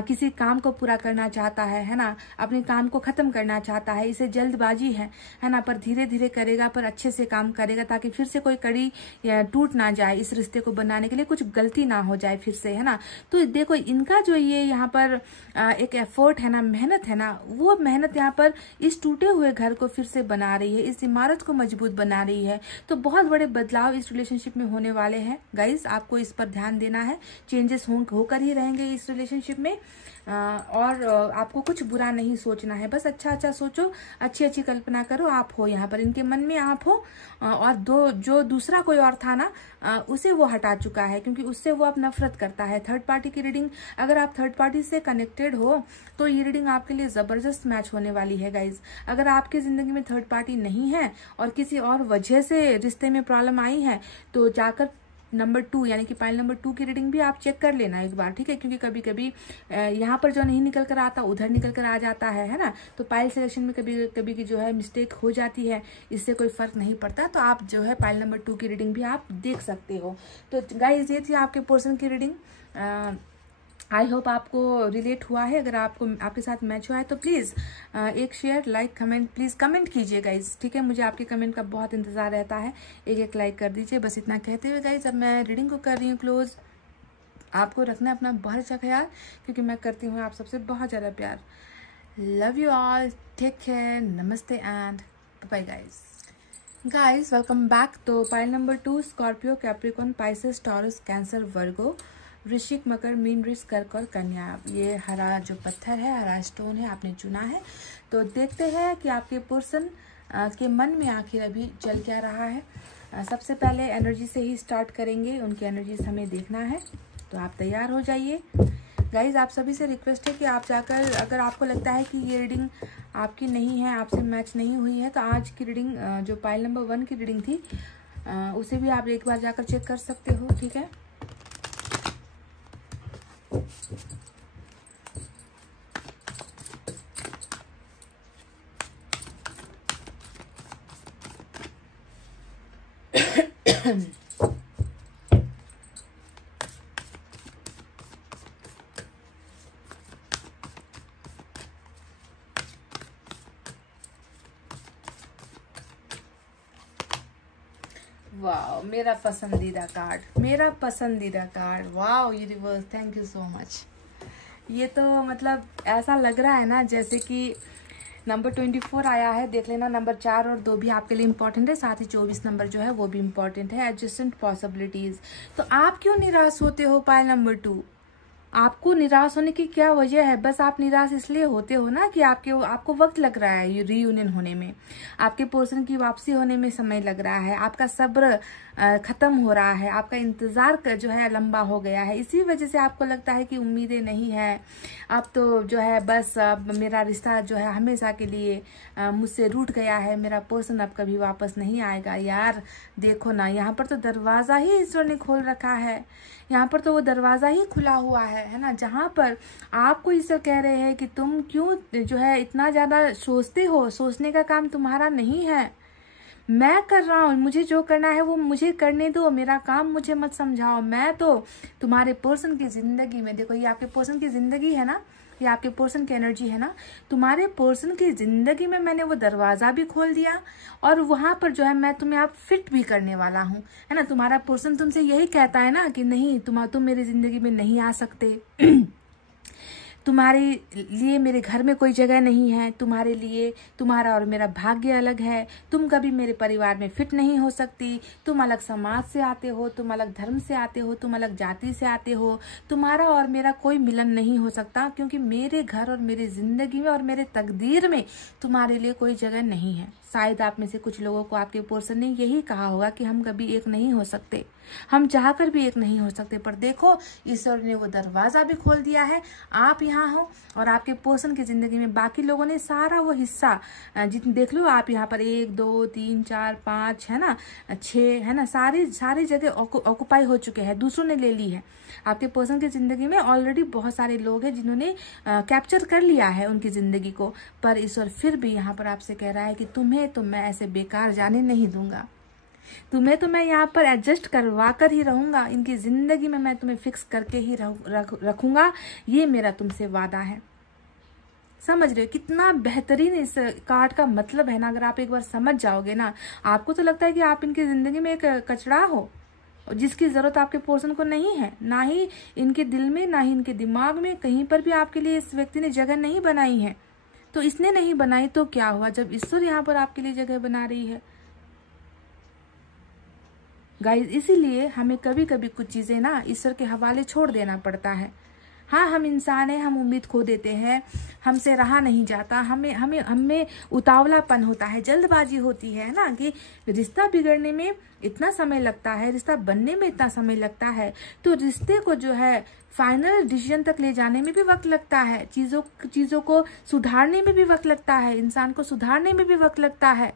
किसी काम को पूरा करना चाहता है ना, अपने काम को खत्म करना चाहता है। इसे जल्दबाजी है ना, पर धीरे धीरे करेगा, पर अच्छे से काम करेगा ताकि फिर से कोई कड़ी टूट ना जाए, इस रिश्ते को बनाने के लिए कुछ गलती ना हो जाए फिर से, है ना। तो देखो इनका जो ये यहाँ पर एक एफर्ट है ना, मेहनत है ना, वो मेहनत यहाँ पर इस टूटे हुए घर को फिर से बना रही है, इस इमारत को मजबूत बना रही है। तो बहुत बड़े बदलाव इस रिलेशनशिप में होने वाले हैं गाइस, आपको इस पर ध्यान देना है। चेंजेस होकर ही रहेंगे इस रिलेशनशिप में, और आपको कुछ बुरा नहीं सोचना है, बस अच्छा अच्छा सोचो, अच्छी अच्छी कल्पना करो। आप हो यहाँ पर, इनके मन में आप हो, और जो दूसरा कोई और था ना, उसे वो हटा चुका है, क्योंकि उससे वो अब नफरत करता है। थर्ड पार्टी की रीडिंग, अगर आप थर्ड पार्टी से कनेक्टेड हो तो ये रीडिंग आपके लिए जबरदस्त मैच होने वाली है गाइज। अगर आपकी जिंदगी में थर्ड पार्टी नहीं है और किसी और वजह से रिश्ते में प्रॉब्लम आई है, तो जाकर नंबर 2 यानी कि पाइल नंबर 2 की रीडिंग भी आप चेक कर लेना एक बार, ठीक है। क्योंकि कभी कभी यहाँ पर जो नहीं निकल कर आता उधर निकल कर आ जाता है ना। तो पाइल सिलेक्शन में कभी कभी की जो है मिस्टेक हो जाती है, इससे कोई फर्क नहीं पड़ता। तो आप जो है पाइल नंबर 2 की रीडिंग भी आप देख सकते हो। तो गाइज ये थी आपके पर्सन की रीडिंग। आई होप आपको रिलेट हुआ है। अगर आपको आपके साथ मैच हुआ है तो प्लीज़ एक share, like, comment, please comment कीजिए गाइज, ठीक है। मुझे आपके कमेंट का बहुत इंतजार रहता है, एक लाइक कर दीजिए। बस इतना कहते हुए गाइज अब मैं रीडिंग को कर रही हूँ क्लोज। आपको रखना अपना बहुत अच्छा ख्याल, क्योंकि मैं करती हूँ आप सबसे बहुत ज़्यादा प्यार। Love you all, take care, नमस्ते and bye guys welcome back. तो pile number 2 Scorpio, Capricorn, Pisces, Taurus, Cancer, Virgo, वृश्चिक, मकर, मीन, वृश्चिक, कर्क और कन्या। ये हरा जो पत्थर है, हरा स्टोन है, आपने चुना है। तो देखते हैं कि आपके पर्सन के मन में आखिर अभी चल क्या रहा है। सबसे पहले एनर्जी से ही स्टार्ट करेंगे, उनकी एनर्जी हमें देखना है। तो आप तैयार हो जाइए गाइज। आप सभी से रिक्वेस्ट है कि आप जाकर, अगर आपको लगता है कि ये रीडिंग आपकी नहीं है, आपसे मैच नहीं हुई है, तो आज की रीडिंग जो पाइल नंबर 1 की रीडिंग थी उसे भी आप एक बार जाकर चेक कर सकते हो, ठीक है। वाओ, मेरा पसंदीदा card, wow universe, thank you so much. ये तो मतलब ऐसा लग रहा है ना जैसे कि नंबर 24 आया है, देख लेना। नंबर 4 और 2 भी आपके लिए इम्पोर्टेंट है, साथ ही 24 नंबर जो है वो भी इम्पोर्टेंट है, एडजस्टेंट पॉसिबिलिटीज। तो आप क्यों निराश होते हो पाइल नंबर 2? आपको निराश होने की क्या वजह है? बस आप निराश इसलिए होते हो ना कि आपको वक्त लग रहा है रीयूनियन होने में, आपके पर्सन की वापसी होने में समय लग रहा है, आपका सब्र खत्म हो रहा है, आपका इंतजार जो है लंबा हो गया है। इसी वजह से आपको लगता है कि उम्मीदें नहीं है, अब तो जो है बस अब मेरा रिश्ता जो है हमेशा के लिए मुझसे रूठ गया है, मेरा पर्सन अब कभी वापस नहीं आएगा। यार देखो ना, यहाँ पर तो दरवाजा ही ईश्वर ने खोल रखा है, यहाँ पर तो वो दरवाजा ही खुला हुआ है ना, जहाँ पर आपको ईश्वर कह रहे हैं कि तुम क्यों जो है इतना ज्यादा सोचते हो, सोचने का काम तुम्हारा नहीं है, मैं कर रहा हूँ, मुझे जो करना है वो मुझे करने दो, मेरा काम मुझे मत समझाओ। मैं तो तुम्हारे पर्सन की जिंदगी में, देखो ये आपके पर्सन की जिंदगी है ना, ये आपके पर्सन की एनर्जी है ना, तुम्हारे पर्सन की जिंदगी में मैंने वो दरवाजा भी खोल दिया, और वहां पर जो है मैं तुम्हें आप फिट भी करने वाला हूँ, है ना। तुम्हारा पर्सन तुमसे यही कहता है ना कि नहीं, तुम मेरी जिंदगी में नहीं आ सकते, तुम्हारे लिए मेरे घर में कोई जगह नहीं है, तुम्हारे लिए तुम्हारा और मेरा भाग्य अलग है, तुम कभी मेरे परिवार में फिट नहीं हो सकती, तुम अलग समाज से आते हो, तुम अलग धर्म से आते हो, तुम अलग जाति से आते हो, तुम्हारा और मेरा कोई मिलन नहीं हो सकता, क्योंकि मेरे घर और मेरी जिंदगी में और मेरे तकदीर में तुम्हारे लिए कोई जगह नहीं है। शायद आप में से कुछ लोगों को आपके पर्सन ने यही कहा होगा कि हम कभी एक नहीं हो सकते, हम चाहकर भी एक नहीं हो सकते, पर देखो ईश्वर ने वो दरवाजा भी खोल दिया है। आप यहाँ हो और आपके पर्सन की जिंदगी में बाकी लोगों ने सारा वो हिस्सा जितने देख लो आप यहाँ पर 1 2 3 4 5 है ना 6 है ना, सारी जगह ऑक्युपाई हो चुके हैं, दूसरों ने ले ली है। आपके पर्सन की जिंदगी में ऑलरेडी बहुत सारे लोग हैं जिन्होंने कैप्चर कर लिया है उनकी जिंदगी को, पर ईश्वर फिर भी यहाँ पर आपसे कह रहा है कि तुम्हें तो मैं ऐसे बेकार जाने नहीं दूंगा, तुम्हें तो मैं यहाँ पर एडजस्ट करवा कर ही रहूंगा, इनकी जिंदगी में मैं तुम्हें फिक्स करके ही रखूंगा, ये मेरा तुमसे वादा है। समझ रहे हो कितना बेहतरीन इस कार्ड का मतलब है ना। अगर आप एक बार समझ जाओगे ना, आपको तो लगता है कि आप इनकी जिंदगी में एक कचरा हो जिसकी जरूरत आपके पर्सन को नहीं है, ना ही इनके दिल में ना ही इनके दिमाग में, कहीं पर भी आपके लिए इस व्यक्ति ने जगह नहीं बनाई है। तो इसने नहीं बनाई तो क्या हुआ जब ईश्वर यहाँ पर आपके लिए जगह बना रही है। गाइस इसीलिए हमें कभी कभी कुछ चीजें ना ईश्वर के हवाले छोड़ देना पड़ता है। हाँ हम इंसान हैं, हम उम्मीद खो देते हैं, हमसे रहा नहीं जाता, हमें उतावलापन होता है, जल्दबाजी होती है ना, कि रिश्ता बिगड़ने में इतना समय लगता है, रिश्ता बनने में इतना समय लगता है, तो रिश्ते को जो है फाइनल डिसीजन तक ले जाने में भी वक्त लगता है, चीजों को सुधारने में भी वक्त लगता है, इंसान को सुधारने में भी वक्त लगता है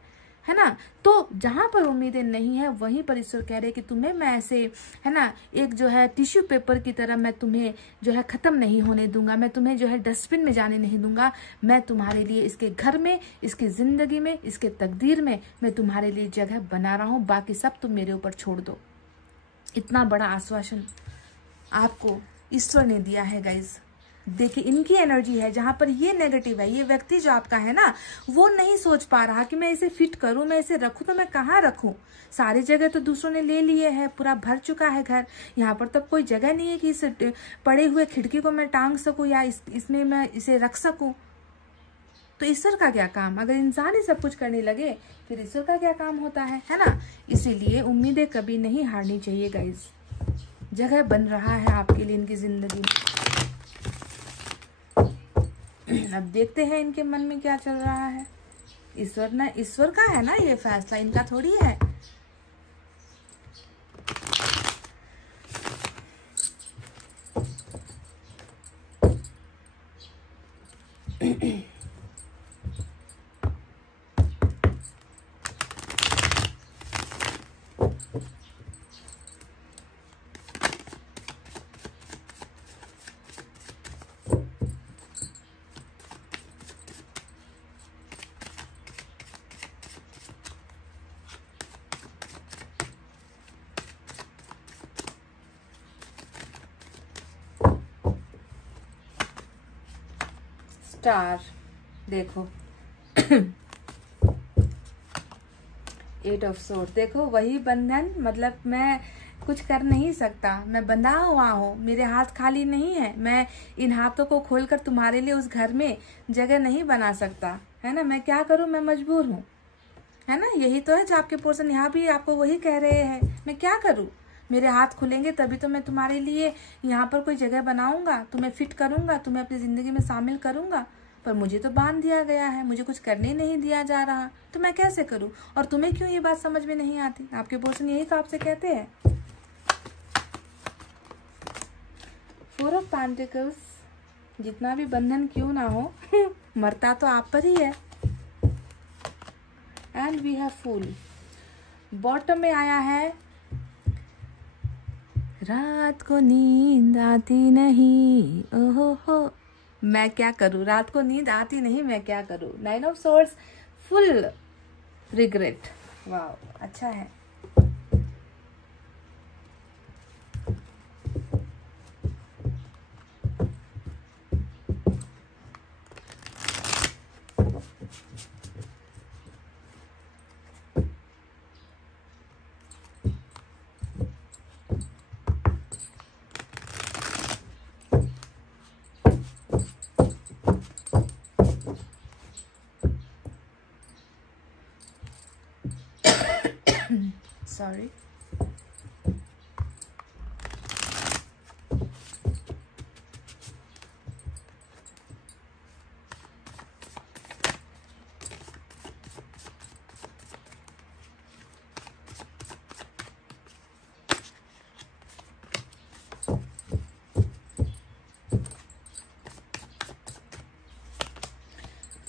ना। तो जहां पर उम्मीदें नहीं है वहीं पर ईश्वर कह रहे कि तुम्हें मैं ऐसे है ना एक जो है टिश्यू पेपर की तरह मैं तुम्हें जो है खत्म नहीं होने दूंगा, मैं तुम्हें जो है डस्टबिन में जाने नहीं दूंगा, मैं तुम्हारे लिए इसके घर में, इसकी जिंदगी में, इसके तकदीर में मैं तुम्हारे लिए जगह बना रहा हूं, बाकी सब तुम मेरे ऊपर छोड़ दो। इतना बड़ा आश्वासन आपको ईश्वर ने दिया है गाइज। देखिए इनकी एनर्जी है, जहां पर ये नेगेटिव है, ये व्यक्ति जो आपका है ना वो नहीं सोच पा रहा कि मैं इसे फिट करूं, मैं इसे रखूं तो मैं कहाँ रखूं, सारी जगह तो दूसरों ने ले लिए है, पूरा भर चुका है घर, यहाँ पर तब कोई जगह नहीं है कि इस पड़े हुए खिड़की को मैं टांग सकूं या इसमें मैं इसे रख सकूं। तो ईश्वर का क्या काम, अगर इंसान ही सब कुछ करने लगे फिर ईश्वर का क्या काम होता है ना। इसीलिए उम्मीदें कभी नहीं हारनी चाहिए गाइज। जगह बन रहा है आपके लिए इनकी जिंदगी में। अब देखते हैं इनके मन में क्या चल रहा है। ईश्वर का है ना ये फैसला, इनका थोड़ी है। स्टार देखो 8 ऑफ सोर्ड देखो, वही बंधन, मतलब मैं कुछ कर नहीं सकता, मैं बंधा हुआ हूँ, मेरे हाथ खाली नहीं है, मैं इन हाथों को खोलकर तुम्हारे लिए उस घर में जगह नहीं बना सकता, है ना। मैं क्या करूँ, मैं मजबूर हूँ, है ना। यही तो है जो आपके पर्सन यहाँ भी आपको वही कह रहे हैं, मैं क्या करूँ, मेरे हाथ खुलेंगे तभी तो मैं तुम्हारे लिए यहाँ पर कोई जगह बनाऊंगा, तुम्हें फिट करूंगा, तुम्हें अपनी जिंदगी में शामिल करूंगा, पर मुझे तो बांध दिया गया है, मुझे कुछ करने नहीं दिया जा रहा, तो मैं कैसे करूं। और तुम्हें क्यों ये बात समझ में नहीं आती, आपके पर्सन यही तो आपसे कहते हैं। 4 ऑफ पेंटिकल्स, जितना भी बंधन क्यों ना हो मरता तो आप पर ही है। And we have fool, bottom में आया है रात को नींद आती नहीं, ओहो हो मैं क्या करूं, रात को नींद आती नहीं, मैं क्या करूं। 9 ऑफ सोर्ड्स, फुल रिग्रेट, वाह अच्छा है। Sorry.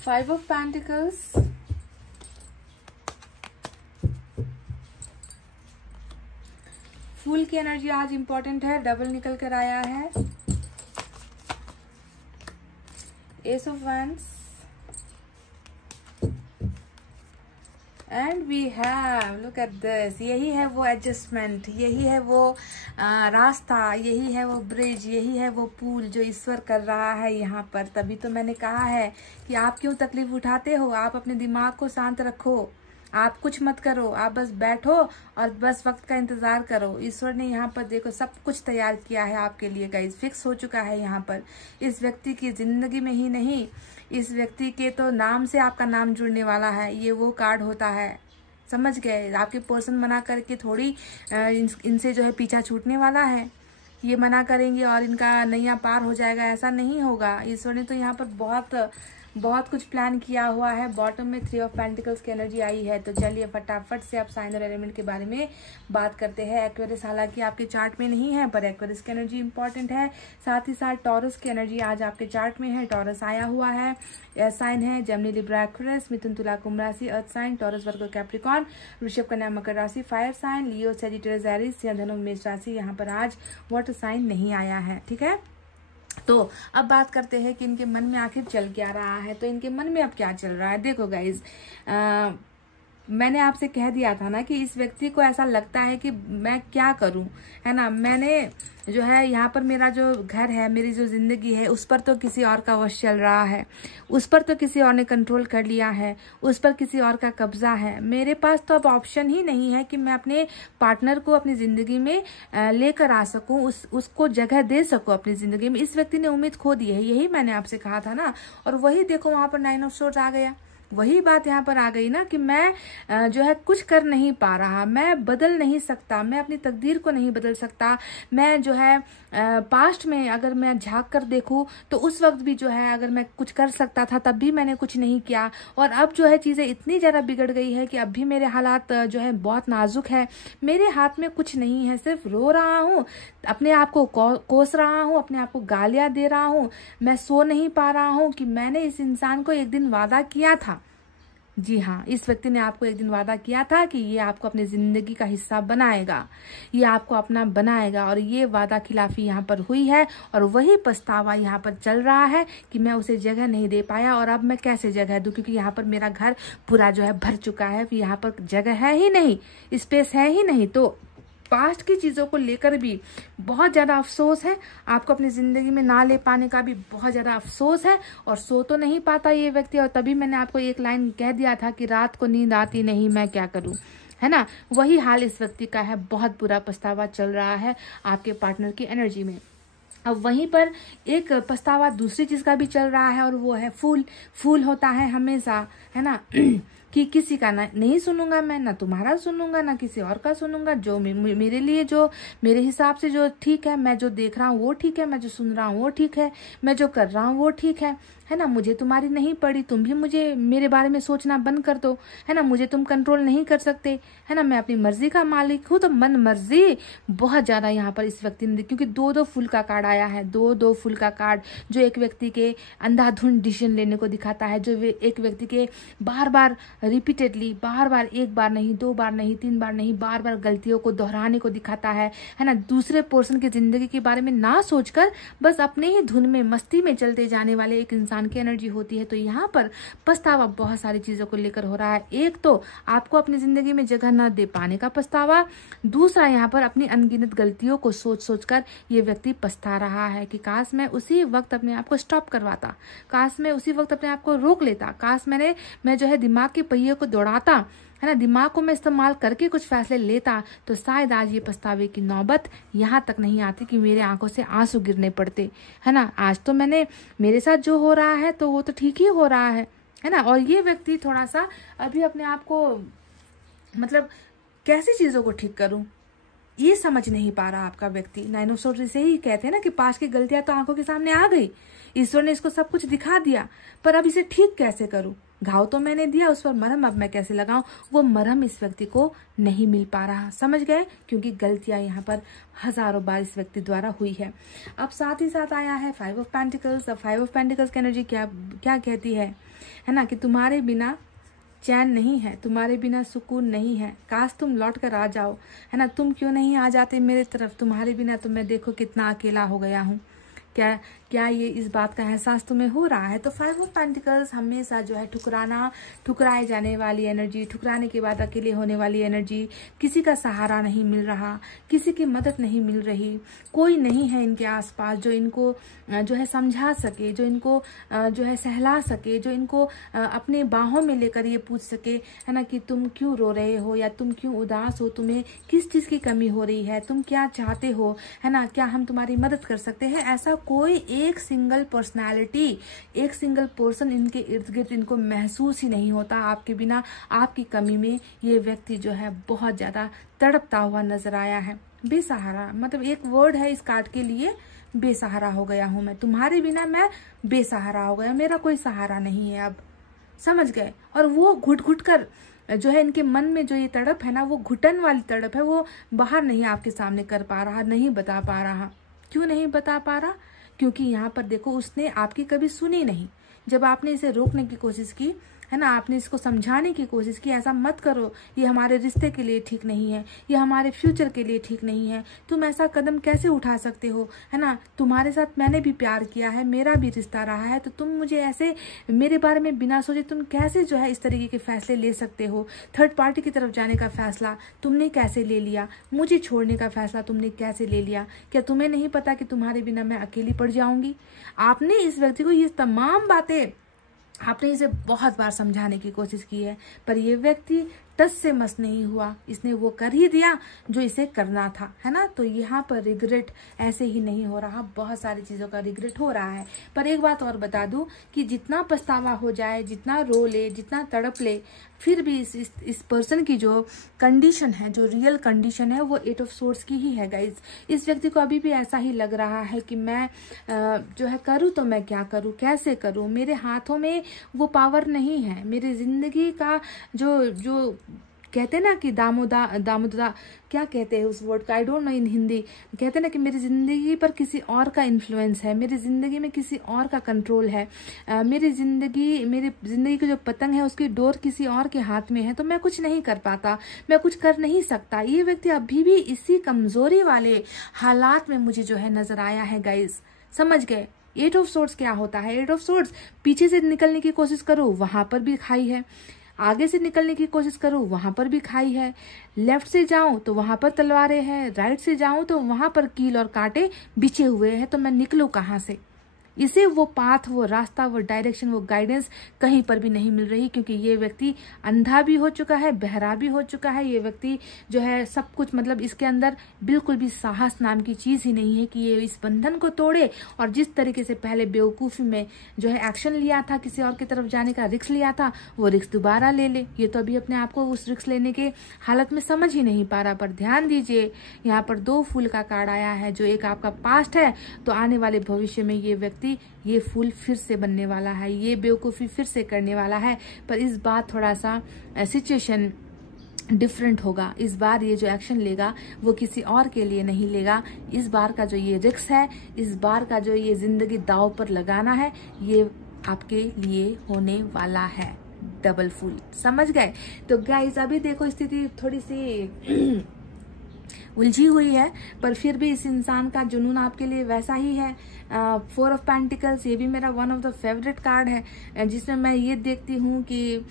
5 ऑफ पेंटिकल्स, फूल की एनर्जी आज इंपॉर्टेंट है, डबल निकल कर आया है। Ace of wands and we have, look at this, यही है वो एडजस्टमेंट, यही है वो रास्ता, यही है वो ब्रिज, यही है वो पुल जो ईश्वर कर रहा है यहाँ पर। तभी तो मैंने कहा है कि आप क्यों तकलीफ उठाते हो, आप अपने दिमाग को शांत रखो, आप कुछ मत करो, आप बस बैठो और बस वक्त का इंतजार करो। ईश्वर ने यहाँ पर देखो सब कुछ तैयार किया है आपके लिए गाइस, फिक्स हो चुका है यहाँ पर। इस व्यक्ति की जिंदगी में ही नहीं, इस व्यक्ति के तो नाम से आपका नाम जुड़ने वाला है। ये वो कार्ड होता है, समझ गए? आपके पर्सन बना करके थोड़ी इनसे जो है पीछा छूटने वाला है, ये मना करेंगे और इनका नैया पार हो जाएगा, ऐसा नहीं होगा। ईश्वर ने तो यहाँ पर बहुत कुछ प्लान किया हुआ है। बॉटम में 3 ऑफ पेंटिकल्स की एनर्जी आई है। तो चलिए फटाफट से आप साइन और एलिमेंट के बारे में बात करते हैं। एक्वेरियस हालांकि आपके चार्ट में नहीं है, पर एक्वेरियस की एनर्जी इंपॉर्टेंट है। साथ ही साथ टॉरस की एनर्जी आज आपके चार्ट में है। टॉरस आया हुआ है, एयर साइन है, जेमिनी लिब्रा एक्वेरियस, मिथुन तुला कुंभ राशि earth sign, Taurus Virgo Capricorn, वृषभ कन्या मकर राशि fire sign, Leo Sagittarius Aries, सिंह धनु मेष राशि। यहाँ पर आज वाटर साइन नहीं आया है, ठीक है। तो अब बात करते हैं कि इनके मन में आखिर चल क्या रहा है। तो इनके मन में अब क्या चल रहा है, देखो गाइज, मैंने आपसे कह दिया था ना कि इस व्यक्ति को ऐसा लगता है कि मैं क्या करूं, है ना। मैंने जो है यहाँ पर मेरा जो घर है, मेरी जो जिंदगी है, उस पर तो किसी और का वश चल रहा है, उस पर तो किसी और ने कंट्रोल कर लिया है, उस पर किसी और का कब्जा है। मेरे पास तो अब ऑप्शन ही नहीं है कि मैं अपने पार्टनर को अपनी जिंदगी में लेकर आ सकूं, उसको जगह दे सकूं अपनी जिंदगी में। इस व्यक्ति ने उम्मीद खो दी है, यही मैंने आपसे कहा था ना। और वही देखो वहां पर 9 ऑफ सोर्ड्स आ गया, वही बात यहाँ पर आ गई ना कि मैं जो है कुछ कर नहीं पा रहा, मैं बदल नहीं सकता, मैं अपनी तकदीर को नहीं बदल सकता। मैं जो है पास्ट में अगर मैं झांक कर देखूं तो उस वक्त भी जो है अगर मैं कुछ कर सकता था तब भी मैंने कुछ नहीं किया। और अब जो है चीजें इतनी ज्यादा बिगड़ गई है कि अब भी मेरे हालात जो है बहुत नाजुक है, मेरे हाथ में कुछ नहीं है, सिर्फ रो रहा हूँ, अपने आप को कोस रहा हूँ, अपने आप को गालियां दे रहा हूँ। मैं सो नहीं पा रहा हूँ कि मैंने इस इंसान को एक दिन वादा किया था। जी हाँ, इस व्यक्ति ने आपको एक दिन वादा किया था कि ये आपको अपनी जिंदगी का हिस्सा बनाएगा, ये आपको अपना बनाएगा, और ये वादा खिलाफी यहाँ पर हुई है। और वही पछतावा यहाँ पर चल रहा है कि मैं उसे जगह नहीं दे पाया, और अब मैं कैसे जगह दूं, क्योंकि यहाँ पर मेरा घर पूरा जो है भर चुका है, यहाँ पर जगह है ही नहीं, स्पेस है ही नहीं। तो पास्ट की चीजों को लेकर भी बहुत ज्यादा अफसोस है, आपको अपनी जिंदगी में ना ले पाने का भी बहुत ज्यादा अफसोस है, और सो तो नहीं पाता ये व्यक्ति। और तभी मैंने आपको एक लाइन कह दिया था कि रात को नींद आती नहीं, मैं क्या करूं, है ना। वही हाल इस व्यक्ति का है, बहुत बुरा पछतावा चल रहा है आपके पार्टनर की एनर्जी में। अब वहीं पर एक पछतावा दूसरी चीज का भी चल रहा है, और वो है फूल होता है हमेशा, है ना कि किसी का ना नहीं सुनूंगा मैं, ना तुम्हारा सुनूंगा, ना किसी और का सुनूंगा। जो मेरे लिए, जो मेरे हिसाब से जो ठीक है, मैं जो देख रहा हूँ वो ठीक है, मैं जो सुन रहा हूँ वो ठीक है, मैं जो कर रहा हूँ वो ठीक है ना। मुझे तुम्हारी नहीं पड़ी, तुम भी मुझे मेरे बारे में सोचना बंद कर दो, है ना। मुझे तुम कंट्रोल नहीं कर सकते, है ना। मैं अपनी मर्जी का मालिक हूँ। तो मन मर्जी बहुत ज्यादा यहाँ पर इस व्यक्ति ने, क्योंकि 2-2 फूल का कार्ड आया है, 2-2 फूल का कार्ड, जो एक व्यक्ति के अंधाधुंध डिसीजन लेने को दिखाता है, जो एक व्यक्ति के बार बार रिपीटेडली, बार बार, एक बार नहीं, 2 बार नहीं, 3 बार नहीं, बार बार गलतियों को दोहराने को दिखाता है ना। दूसरे पर्सन की जिंदगी के बारे में ना सोचकर बस अपने ही धुन में, मस्ती में चलते जाने वाले एक इंसान की एनर्जी होती है। तो यहाँ पर पछतावा बहुत सारी चीजों को लेकर हो रहा है। एक तो आपको अपनी जिंदगी में जगह न दे पाने का पछतावा, दूसरा यहाँ पर अपनी अनगिनत गलतियों को सोच कर ये व्यक्ति पछता रहा है कि काश मैं उसी वक्त अपने आप को स्टॉप करवाता, काश मैं उसी वक्त अपने आप को रोक लेता, काश मैं जो है दिमाग के पहिए को दौड़ाता, है ना, दिमाग को मैं इस्तेमाल करके कुछ फैसले लेता, तो शायद आज ये पछतावे की नौबत यहाँ तक नहीं आती कि मेरे आंखों से आंसू गिरने पड़ते, है ना। आज तो मेरे साथ जो हो रहा है तो वो तो ठीक ही हो रहा है ना। और ये व्यक्ति थोड़ा सा अभी अपने आप को, मतलब कैसी चीजों को ठीक करूं, ये समझ नहीं पा रहा आपका व्यक्ति। 9 ऑफ सोर्ड्स से ही कहते हैं ना कि पास्ट की गलतियां तो आंखों के सामने आ गई, ईश्वर ने इसको सब कुछ दिखा दिया, पर अब इसे ठीक कैसे करूं, घाव तो मैंने दिया, उस पर मरहम अब मैं कैसे लगाऊं, वो मरहम इस व्यक्ति को नहीं मिल पा रहा। समझ गए? क्योंकि गलतियां यहाँ पर हजारों बार इस व्यक्ति द्वारा हुई है। अब साथ ही साथ आया है 5 ऑफ पेंटिकल्स। अब 5 ऑफ पेंटिकल्स की एनर्जी क्या क्या कहती है ना, कि तुम्हारे बिना चैन नहीं है, तुम्हारे बिना सुकून नहीं है, काश तुम लौट कर आ जाओ, है ना, तुम क्यों नहीं आ जाते मेरे तरफ, तुम्हारे बिना तो मैं देखो कितना अकेला हो गया हूँ। क्या ये इस बात का एहसास तुम्हें हो रहा है? तो 5 ऑफ पेंटिकल्स हमेशा जो है ठुकराए जाने वाली एनर्जी, ठुकराने के बाद अकेले होने वाली एनर्जी, किसी का सहारा नहीं मिल रहा, किसी की मदद नहीं मिल रही, कोई नहीं है इनके आसपास जो इनको जो है समझा सके, जो इनको जो है सहला सके, जो इनको अपने बाहों में लेकर ये पूछ सके, है ना, कि तुम क्यों रो रहे हो, या तुम क्यों उदास हो, तुम्हें किस चीज की कमी हो रही है, तुम क्या चाहते हो, है ना, क्या हम तुम्हारी मदद कर सकते हैं। ऐसा कोई एक सिंगल पर्सनालिटी, एक सिंगल पर्सन इनके इर्द गिर्द इनको महसूस ही नहीं होता आपके बिना। आपकी कमी में ये व्यक्ति जो है बहुत ज्यादा तड़पता हुआ नजर आया है। बेसहारा, मतलब एक वर्ड है इस कार्ड के लिए, बेसहारा हो गया हूं मैं, तुम्हारे बिना मैं बेसहारा हो गया, मेरा कोई सहारा नहीं है अब। समझ गए? और वो घुट घुट कर जो है इनके मन में जो ये तड़प है ना, वो घुटन वाली तड़प है, वो बाहर नहीं आपके सामने कर पा रहा, नहीं बता पा रहा। क्यों नहीं बता पा रहा? क्योंकि यहाँ पर देखो, उसने आपकी कभी सुनी नहीं। जब आपने इसे रोकने की कोशिश की, है ना, आपने इसको समझाने की कोशिश की, ऐसा मत करो, ये हमारे रिश्ते के लिए ठीक नहीं है, ये हमारे फ्यूचर के लिए ठीक नहीं है, तुम ऐसा कदम कैसे उठा सकते हो, है ना, तुम्हारे साथ मैंने भी प्यार किया है, मेरा भी रिश्ता रहा है, तो तुम मुझे ऐसे मेरे बारे में बिना सोचे तुम कैसे जो है इस तरीके के फैसले ले सकते हो। थर्ड पार्टी की तरफ जाने का फैसला तुमने कैसे ले लिया, मुझे छोड़ने का फैसला तुमने कैसे ले लिया? क्या तुम्हें नहीं पता कि तुम्हारे बिना मैं अकेली पड़ जाऊंगी? आपने इस व्यक्ति को ये तमाम बातें, आपने इसे बहुत बार समझाने की कोशिश की है, पर ये व्यक्ति टस से मस नहीं हुआ, इसने वो कर ही दिया जो इसे करना था, है ना। तो यहाँ पर रिग्रेट ऐसे ही नहीं हो रहा, बहुत सारी चीजों का रिग्रेट हो रहा है। पर एक बात और बता दूं कि जितना पछतावा हो जाए, जितना रो ले, जितना तड़प ले, फिर भी इस पर्सन की जो कंडीशन है, जो रियल कंडीशन है, वो 8 ऑफ सोर्ड्स की ही है गाइज। इस व्यक्ति को अभी भी ऐसा ही लग रहा है कि मैं जो है करूँ तो मैं क्या करूँ, कैसे करूँ, मेरे हाथों में वो पावर नहीं है, मेरी जिंदगी का जो कहते हैं ना कि दामोदा क्या कहते हैं उस वर्ड का, आई डोंट नो इन हिंदी, कहते हैं ना कि मेरी जिंदगी पर किसी और का इन्फ्लुएंस है, मेरी जिंदगी में किसी और का कंट्रोल है, मेरी जिंदगी की जो पतंग है उसकी डोर किसी और के हाथ में है, तो मैं कुछ नहीं कर पाता, मैं कुछ कर नहीं सकता। ये व्यक्ति अभी भी इसी कमजोरी वाले हालात में मुझे जो है नजर आया है गाइज। समझ गए? 8 ऑफ सोर्ड्स क्या होता है? 8 ऑफ सोर्ड्स, पीछे से निकलने की कोशिश करो, वहां पर भी खाई है, आगे से निकलने की कोशिश करो, वहां पर भी खाई है, लेफ्ट से जाऊं तो वहां पर तलवारें हैं, राइट से जाऊं तो वहां पर कील और कांटे बिछे हुए हैं, तो मैं निकलूं कहां से? इसे वो पाथ, वो रास्ता, वो डायरेक्शन, वो गाइडेंस कहीं पर भी नहीं मिल रही, क्योंकि ये व्यक्ति अंधा भी हो चुका है, बहरा भी हो चुका है। ये व्यक्ति जो है सब कुछ, मतलब इसके अंदर बिल्कुल भी साहस नाम की चीज ही नहीं है कि ये इस बंधन को तोड़े, और जिस तरीके से पहले बेवकूफी में जो है एक्शन लिया था, किसी और की तरफ जाने का रिस्क लिया था, वो रिस्क दोबारा ले ले। ये तो अभी अपने आप को उस रिस्क लेने के हालत में समझ ही नहीं पा रहा। पर ध्यान दीजिए, यहाँ पर 2 फूल का कार्ड आया है, जो एक आपका पास्ट है, तो आने वाले भविष्य में ये व्यक्ति ये फूल फिर से बनने वाला है, ये बेवकूफी फिर से करने वाला है। पर इस बार थोड़ा सा सिचुएशन डिफरेंट होगा। इस बार ये जो एक्शन लेगा वो किसी और के लिए नहीं लेगा। इस बार का जो ये रिस्क है, इस बार का जो ये जिंदगी दांव पर लगाना है, ये आपके लिए होने वाला है। डबल फूल, समझ गए? तो गाइस अभी देखो स्थिति थोड़ी सी उलझी हुई है, पर फिर भी इस इंसान का जुनून आपके लिए वैसा ही है। 4 ऑफ पेंटिकल्स, ये भी मेरा one of the favourite card है, जिसमें मैं ये देखती हूँ कि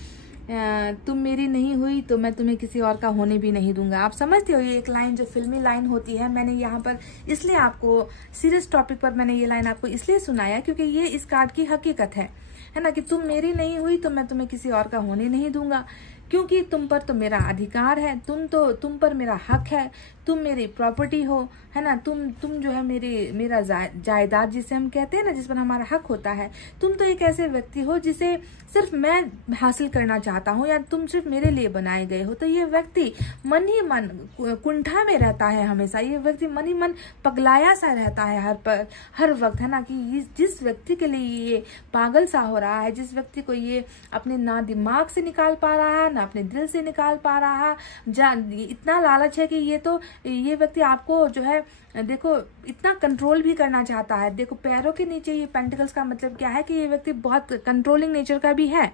तुम मेरी नहीं हुई तो मैं तुम्हें किसी और का होने भी नहीं दूंगा। आप समझते हो, ये एक लाइन जो फिल्मी लाइन होती है, मैंने यहाँ पर इसलिए आपको सीरियस टॉपिक पर मैंने ये लाइन आपको इसलिए सुनाया क्योंकि ये इस कार्ड की हकीकत है ना, कि तुम मेरी नहीं हुई तो मैं तुम्हें किसी और का होने नहीं दूंगा। क्योंकि तुम पर तो मेरा अधिकार है, तुम पर मेरा हक है, तुम मेरी प्रॉपर्टी हो, है ना। तुम जो है मेरा जायदाद जिसे हम कहते हैं ना, जिस पर हमारा हक होता है। तुम तो एक ऐसे व्यक्ति हो जिसे सिर्फ मैं हासिल करना चाहता हूँ, या तुम सिर्फ मेरे लिए बनाए गए हो। तो ये व्यक्ति मन ही मन कुंठा में रहता है हमेशा। ये व्यक्ति मन ही मन पगलाया सा रहता है हर वक्त, है ना। कि जिस व्यक्ति के लिए ये पागल सा हो रहा है, जिस व्यक्ति को ये अपने ना दिमाग से निकाल पा रहा है, ना अपने दिल से निकाल पा रहा, इतना लालच है कि ये व्यक्ति आपको जो है देखो इतना कंट्रोल भी करना चाहता है। देखो पैरों के नीचे ये पेंटिकल्स का मतलब क्या है कि ये व्यक्ति बहुत कंट्रोलिंग नेचर का भी है।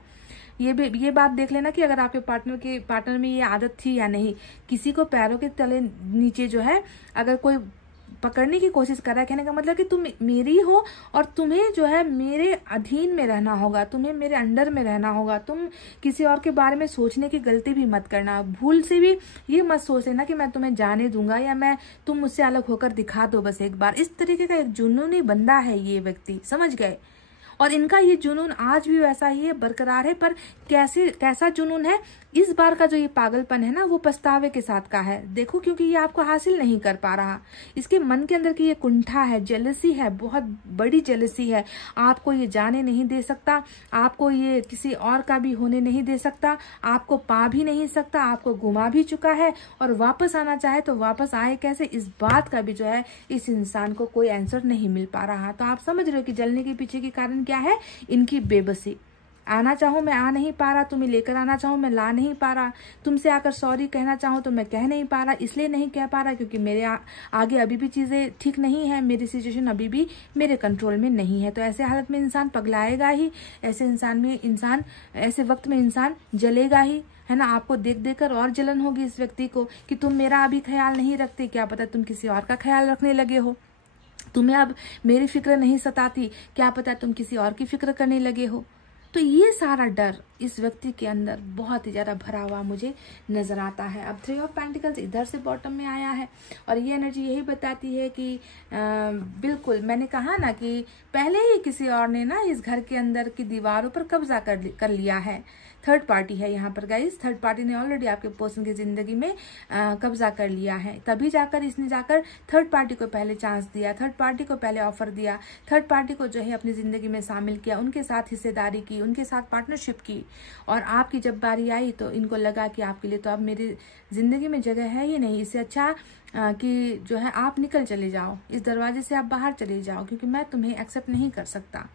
ये बात देख लेना कि अगर आपके पार्टनर में ये आदत थी या नहीं। किसी को पैरों के तले नीचे जो है अगर कोई पकड़ने की कोशिश कर रहा है, कहने का मतलब कि तुम मेरी हो और तुम्हें जो है मेरे अधीन में रहना होगा, तुम्हें मेरे अंडर में रहना होगा। तुम किसी और के बारे में सोचने की गलती भी मत करना। भूल से भी ये मत सोच लेना कि मैं तुम्हें जाने दूंगा या तुम मुझसे अलग होकर दिखा दो बस एक बार। इस तरीके का एक जुनूनी बंदा है ये व्यक्ति, समझ गए। और इनका ये जुनून आज भी वैसा ही है, बरकरार है। पर कैसा जुनून है, इस बार का जो ये पागलपन है ना, वो पछतावे के साथ का है। देखो क्योंकि ये आपको हासिल नहीं कर पा रहा। इसके मन के अंदर की ये कुंठा है, जेलसी है, बहुत बड़ी जेलसी है। आपको ये जाने नहीं दे सकता, आपको ये किसी और का भी होने नहीं दे सकता, आपको पा भी नहीं सकता, आपको गुमा भी चुका है। और वापस आना चाहे तो वापस आए कैसे, इस बात का भी जो है इस इंसान को कोई आंसर नहीं मिल पा रहा। तो आप समझ रहे हो कि जलने के पीछे के कारण क्या है, इनकी बेबसी। आना चाहूँ मैं आ नहीं पा रहा, तुम्हें लेकर आना चाहूँ मैं ला नहीं पा रहा, तुमसे आकर सॉरी कहना चाहूँ तो मैं कह नहीं पा रहा। इसलिए नहीं कह पा रहा क्योंकि मेरे आगे अभी भी चीजें ठीक नहीं है, मेरी सिचुएशन अभी भी मेरे कंट्रोल में नहीं है। तो ऐसे हालत में इंसान पगलाएगा ही, ऐसे वक्त में इंसान जलेगा ही, है ना। आपको देख देकर और जलन होगी इस व्यक्ति को कि तुम मेरा अभी ख्याल नहीं रखते, क्या पता तुम किसी और का ख्याल रखने लगे हो। तुम्हें अब मेरी फिक्र नहीं सताती, क्या पता तुम किसी और की फिक्र करने लगे हो। तो ये सारा डर इस व्यक्ति के अंदर बहुत ही ज्यादा भरा हुआ मुझे नजर आता है। अब 3 ऑफ पेंटिकल्स इधर से बॉटम में आया है और ये एनर्जी यही बताती है कि बिल्कुल मैंने कहा ना कि पहले ही किसी और ने ना इस घर के अंदर की दीवारों पर कब्जा कर लिया है। थर्ड पार्टी है यहाँ पर गाइस, थर्ड पार्टी ने ऑलरेडी आपके पर्सन की जिंदगी में कब्जा कर लिया है। तभी जाकर इसने थर्ड पार्टी को पहले चांस दिया, थर्ड पार्टी को पहले ऑफर दिया, थर्ड पार्टी को जो है अपनी जिंदगी में शामिल किया, उनके साथ हिस्सेदारी की, उनके साथ पार्टनरशिप की। और आपकी जब बारी आई तो इनको लगा कि आपके लिए तो अब मेरी जिंदगी में जगह है ही नहीं, इससे अच्छा कि जो है आप निकल चले जाओ, इस दरवाजे से आप बाहर चले जाओ, क्योंकि मैं तुम्हें एक्सेप्ट नहीं कर सकता,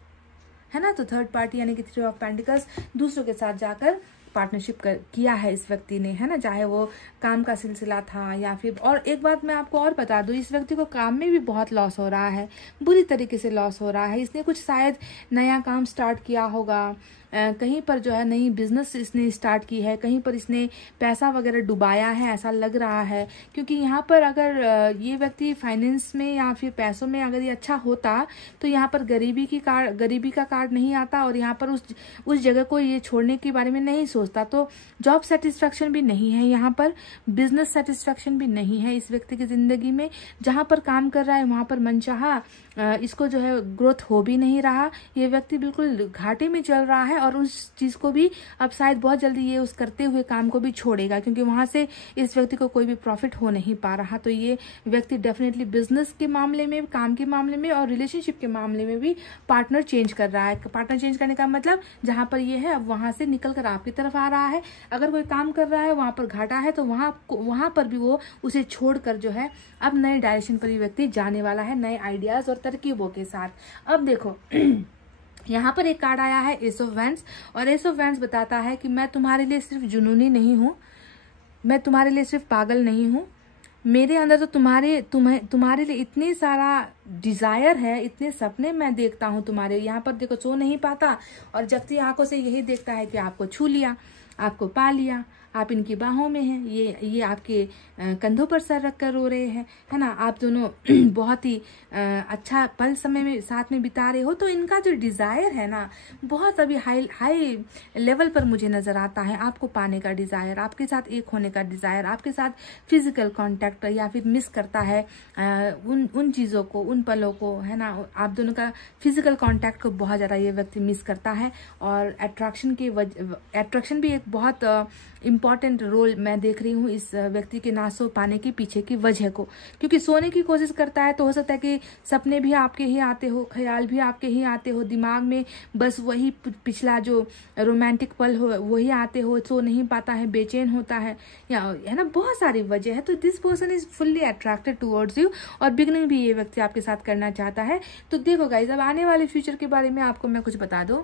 है ना। तो थर्ड पार्टी यानी कि 3 ऑफ पेंटिकल्स दूसरों के साथ जाकर पार्टनरशिप किया है इस व्यक्ति ने, है ना। चाहे वो काम का सिलसिला था या फिर, और एक बात मैं आपको और बता दूं, इस व्यक्ति को काम में भी बहुत लॉस हो रहा है, बुरी तरीके से लॉस हो रहा है। इसने कुछ शायद नया काम स्टार्ट किया होगा, कहीं पर जो है नई बिजनेस इसने स्टार्ट की है, कहीं पर इसने पैसा वगैरह डुबाया है, ऐसा लग रहा है। क्योंकि यहाँ पर अगर ये व्यक्ति फाइनेंस में या फिर पैसों में अगर ये अच्छा होता तो यहाँ पर गरीबी का कार्ड नहीं आता और यहाँ पर उस जगह को ये छोड़ने के बारे में नहीं सोचता। तो जॉब सेटिस्फेक्शन भी नहीं है यहाँ पर, बिजनेस सेटिस्फेक्शन भी नहीं है इस व्यक्ति की जिंदगी में। जहाँ पर काम कर रहा है वहां पर मनचाहा इसको जो है ग्रोथ हो भी नहीं रहा। ये व्यक्ति बिल्कुल घाटे में चल रहा है और उस चीज को भी अब शायद बहुत जल्दी ये उस करते हुए काम को भी छोड़ेगा, क्योंकि वहां से इस व्यक्ति को कोई भी प्रॉफिट हो नहीं पा रहा। तो ये व्यक्ति डेफिनेटली बिजनेस के मामले में, काम के मामले में और रिलेशनशिप के मामले में भी पार्टनर चेंज कर रहा है। पार्टनर चेंज करने का मतलब जहां पर ये है अब वहां से निकल कर आपकी तरफ आ रहा है। अगर कोई काम कर रहा है वहां पर घाटा है तो वहां पर भी वो उसे छोड़कर जो है अब नए डायरेक्शन पर ये व्यक्ति जाने वाला है, नए आइडियाज और तरकीबों के साथ। अब देखो यहाँ पर एक कार्ड आया है एस ऑफ वैंड्स, और एस ऑफ वैंड्स बताता है कि मैं तुम्हारे लिए सिर्फ जुनूनी नहीं हूँ, मैं तुम्हारे लिए सिर्फ पागल नहीं हूँ, मेरे अंदर तो तुम्हारे लिए इतनी सारा डिजायर है, इतने सपने मैं देखता हूँ तुम्हारे। यहाँ पर देखो सो नहीं पाता और जगती आंखों से यही देखता है कि आपको छू लिया, आपको पा लिया, आप इनकी बाहों में हैं, ये आपके कंधों पर सर रख कर रो रहे हैं, है ना। आप दोनों बहुत ही अच्छा पल समय में साथ में बिता रहे हो। तो इनका जो डिजायर है ना बहुत अभी हाई लेवल पर मुझे नजर आता है। आपको पाने का डिजायर, आपके साथ एक होने का डिजायर, आपके साथ फिजिकल कांटेक्ट या फिर मिस करता है उन चीजों को, उन पलों को, है ना। आप दोनों का फिजिकल कांटेक्ट को बहुत ज्यादा ये व्यक्ति मिस करता है। और अट्रैक्शन भी एक बहुत इम्पॉर्टेंट रोल मैं देख रही हूँ इस व्यक्ति के ना सो पाने के पीछे की वजह को, क्योंकि सोने की कोशिश करता है तो हो सकता है कि सपने भी आपके ही आते हो, ख्याल भी आपके ही आते हो, दिमाग में बस वही पिछला जो रोमांटिक पल हो वही आते हो, सो नहीं पाता है, बेचैन होता है, या है ना, बहुत सारी वजह है। तो this person is fully attracted towards you, और बिगनिंग भी ये व्यक्ति आपके साथ करना चाहता है। तो देखो गाइज, अब आने वाले फ्यूचर के बारे में आपको मैं कुछ बता दूं।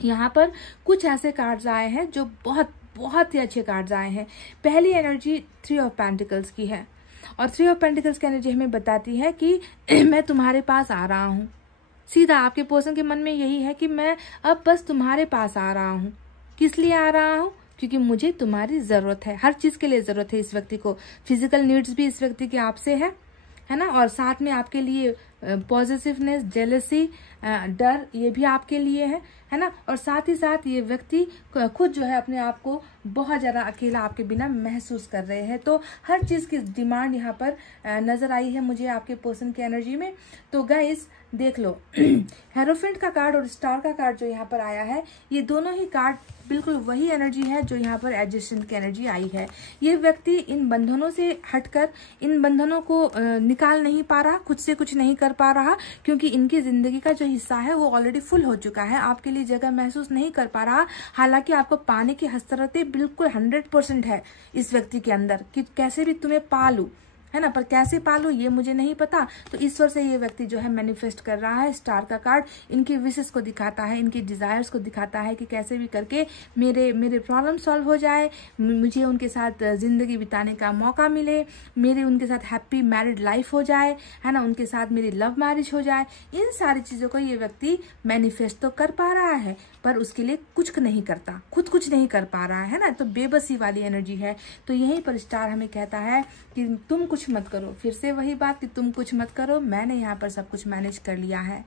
यहाँ पर कुछ ऐसे कार्ड्स आए हैं जो बहुत ही अच्छे कार्ड्स आए हैं। पहली एनर्जी 3 ऑफ पेंटिकल्स की है, और 3 ऑफ पेंटिकल्स की एनर्जी हमें बताती है कि मैं तुम्हारे पास आ रहा हूँ। सीधा आपके पर्सन के मन में यही है कि मैं अब बस तुम्हारे पास आ रहा हूँ। किस लिए आ रहा हूँ? क्योंकि मुझे तुम्हारी जरूरत है, हर चीज के लिए जरूरत है इस व्यक्ति को। फिजिकल नीड्स भी इस व्यक्ति के आपसे है ना, और साथ में आपके लिए पॉजिटिवनेस, जेलसी, डर, ये भी आपके लिए है ना। और साथ ही साथ ये व्यक्ति खुद जो है अपने आप को बहुत ज्यादा अकेला आपके बिना महसूस कर रहे हैं। तो हर चीज की डिमांड यहाँ पर नजर आई है मुझे आपके पर्सन की एनर्जी में। तो गाइस देख लो, हेरोफेंट का कार्ड और स्टार का कार्ड जो यहाँ पर आया है, ये दोनों ही कार्ड बिल्कुल वही एनर्जी है जो यहाँ पर एडजस्टमेंट की एनर्जी आई है। ये व्यक्ति इन बंधनों से हटकर इन बंधनों को निकाल नहीं पा रहा, खुद से कुछ नहीं कर पा रहा, क्योंकि इनकी जिंदगी का जो हिस्सा है वो ऑलरेडी फुल हो चुका है, आपके लिए जगह महसूस नहीं कर पा रहा। हालांकि आपको पाने की हसरतें बिल्कुल 100% है इस व्यक्ति के अंदर कि कैसे भी तुम्हें पालू, है ना, पर कैसे पालू ये मुझे नहीं पता। तो ईश्वर से ये व्यक्ति जो है मैनिफेस्ट कर रहा है। स्टार का कार्ड इनकी विशेष को दिखाता है, इनकी डिजायर्स को दिखाता है कि कैसे भी करके मेरे प्रॉब्लम सॉल्व हो जाए, मुझे उनके साथ जिंदगी बिताने का मौका मिले, मेरे उनके साथ हैप्पी मैरिड लाइफ हो जाए, है ना, उनके साथ मेरी लव मैरिज हो जाए। इन सारी चीजों को ये व्यक्ति मैनिफेस्ट तो कर पा रहा है, पर उसके लिए कुछ नहीं करता, खुद कुछ नहीं कर पा रहा है ना। तो बेबसी वाली एनर्जी है। तो यहीं पर स्टार हमें कहता है कि तुम कुछ मत करो। फिर से वही बात कि तुम कुछ मत करो, मैंने यहाँ पर सब कुछ मैनेज कर लिया है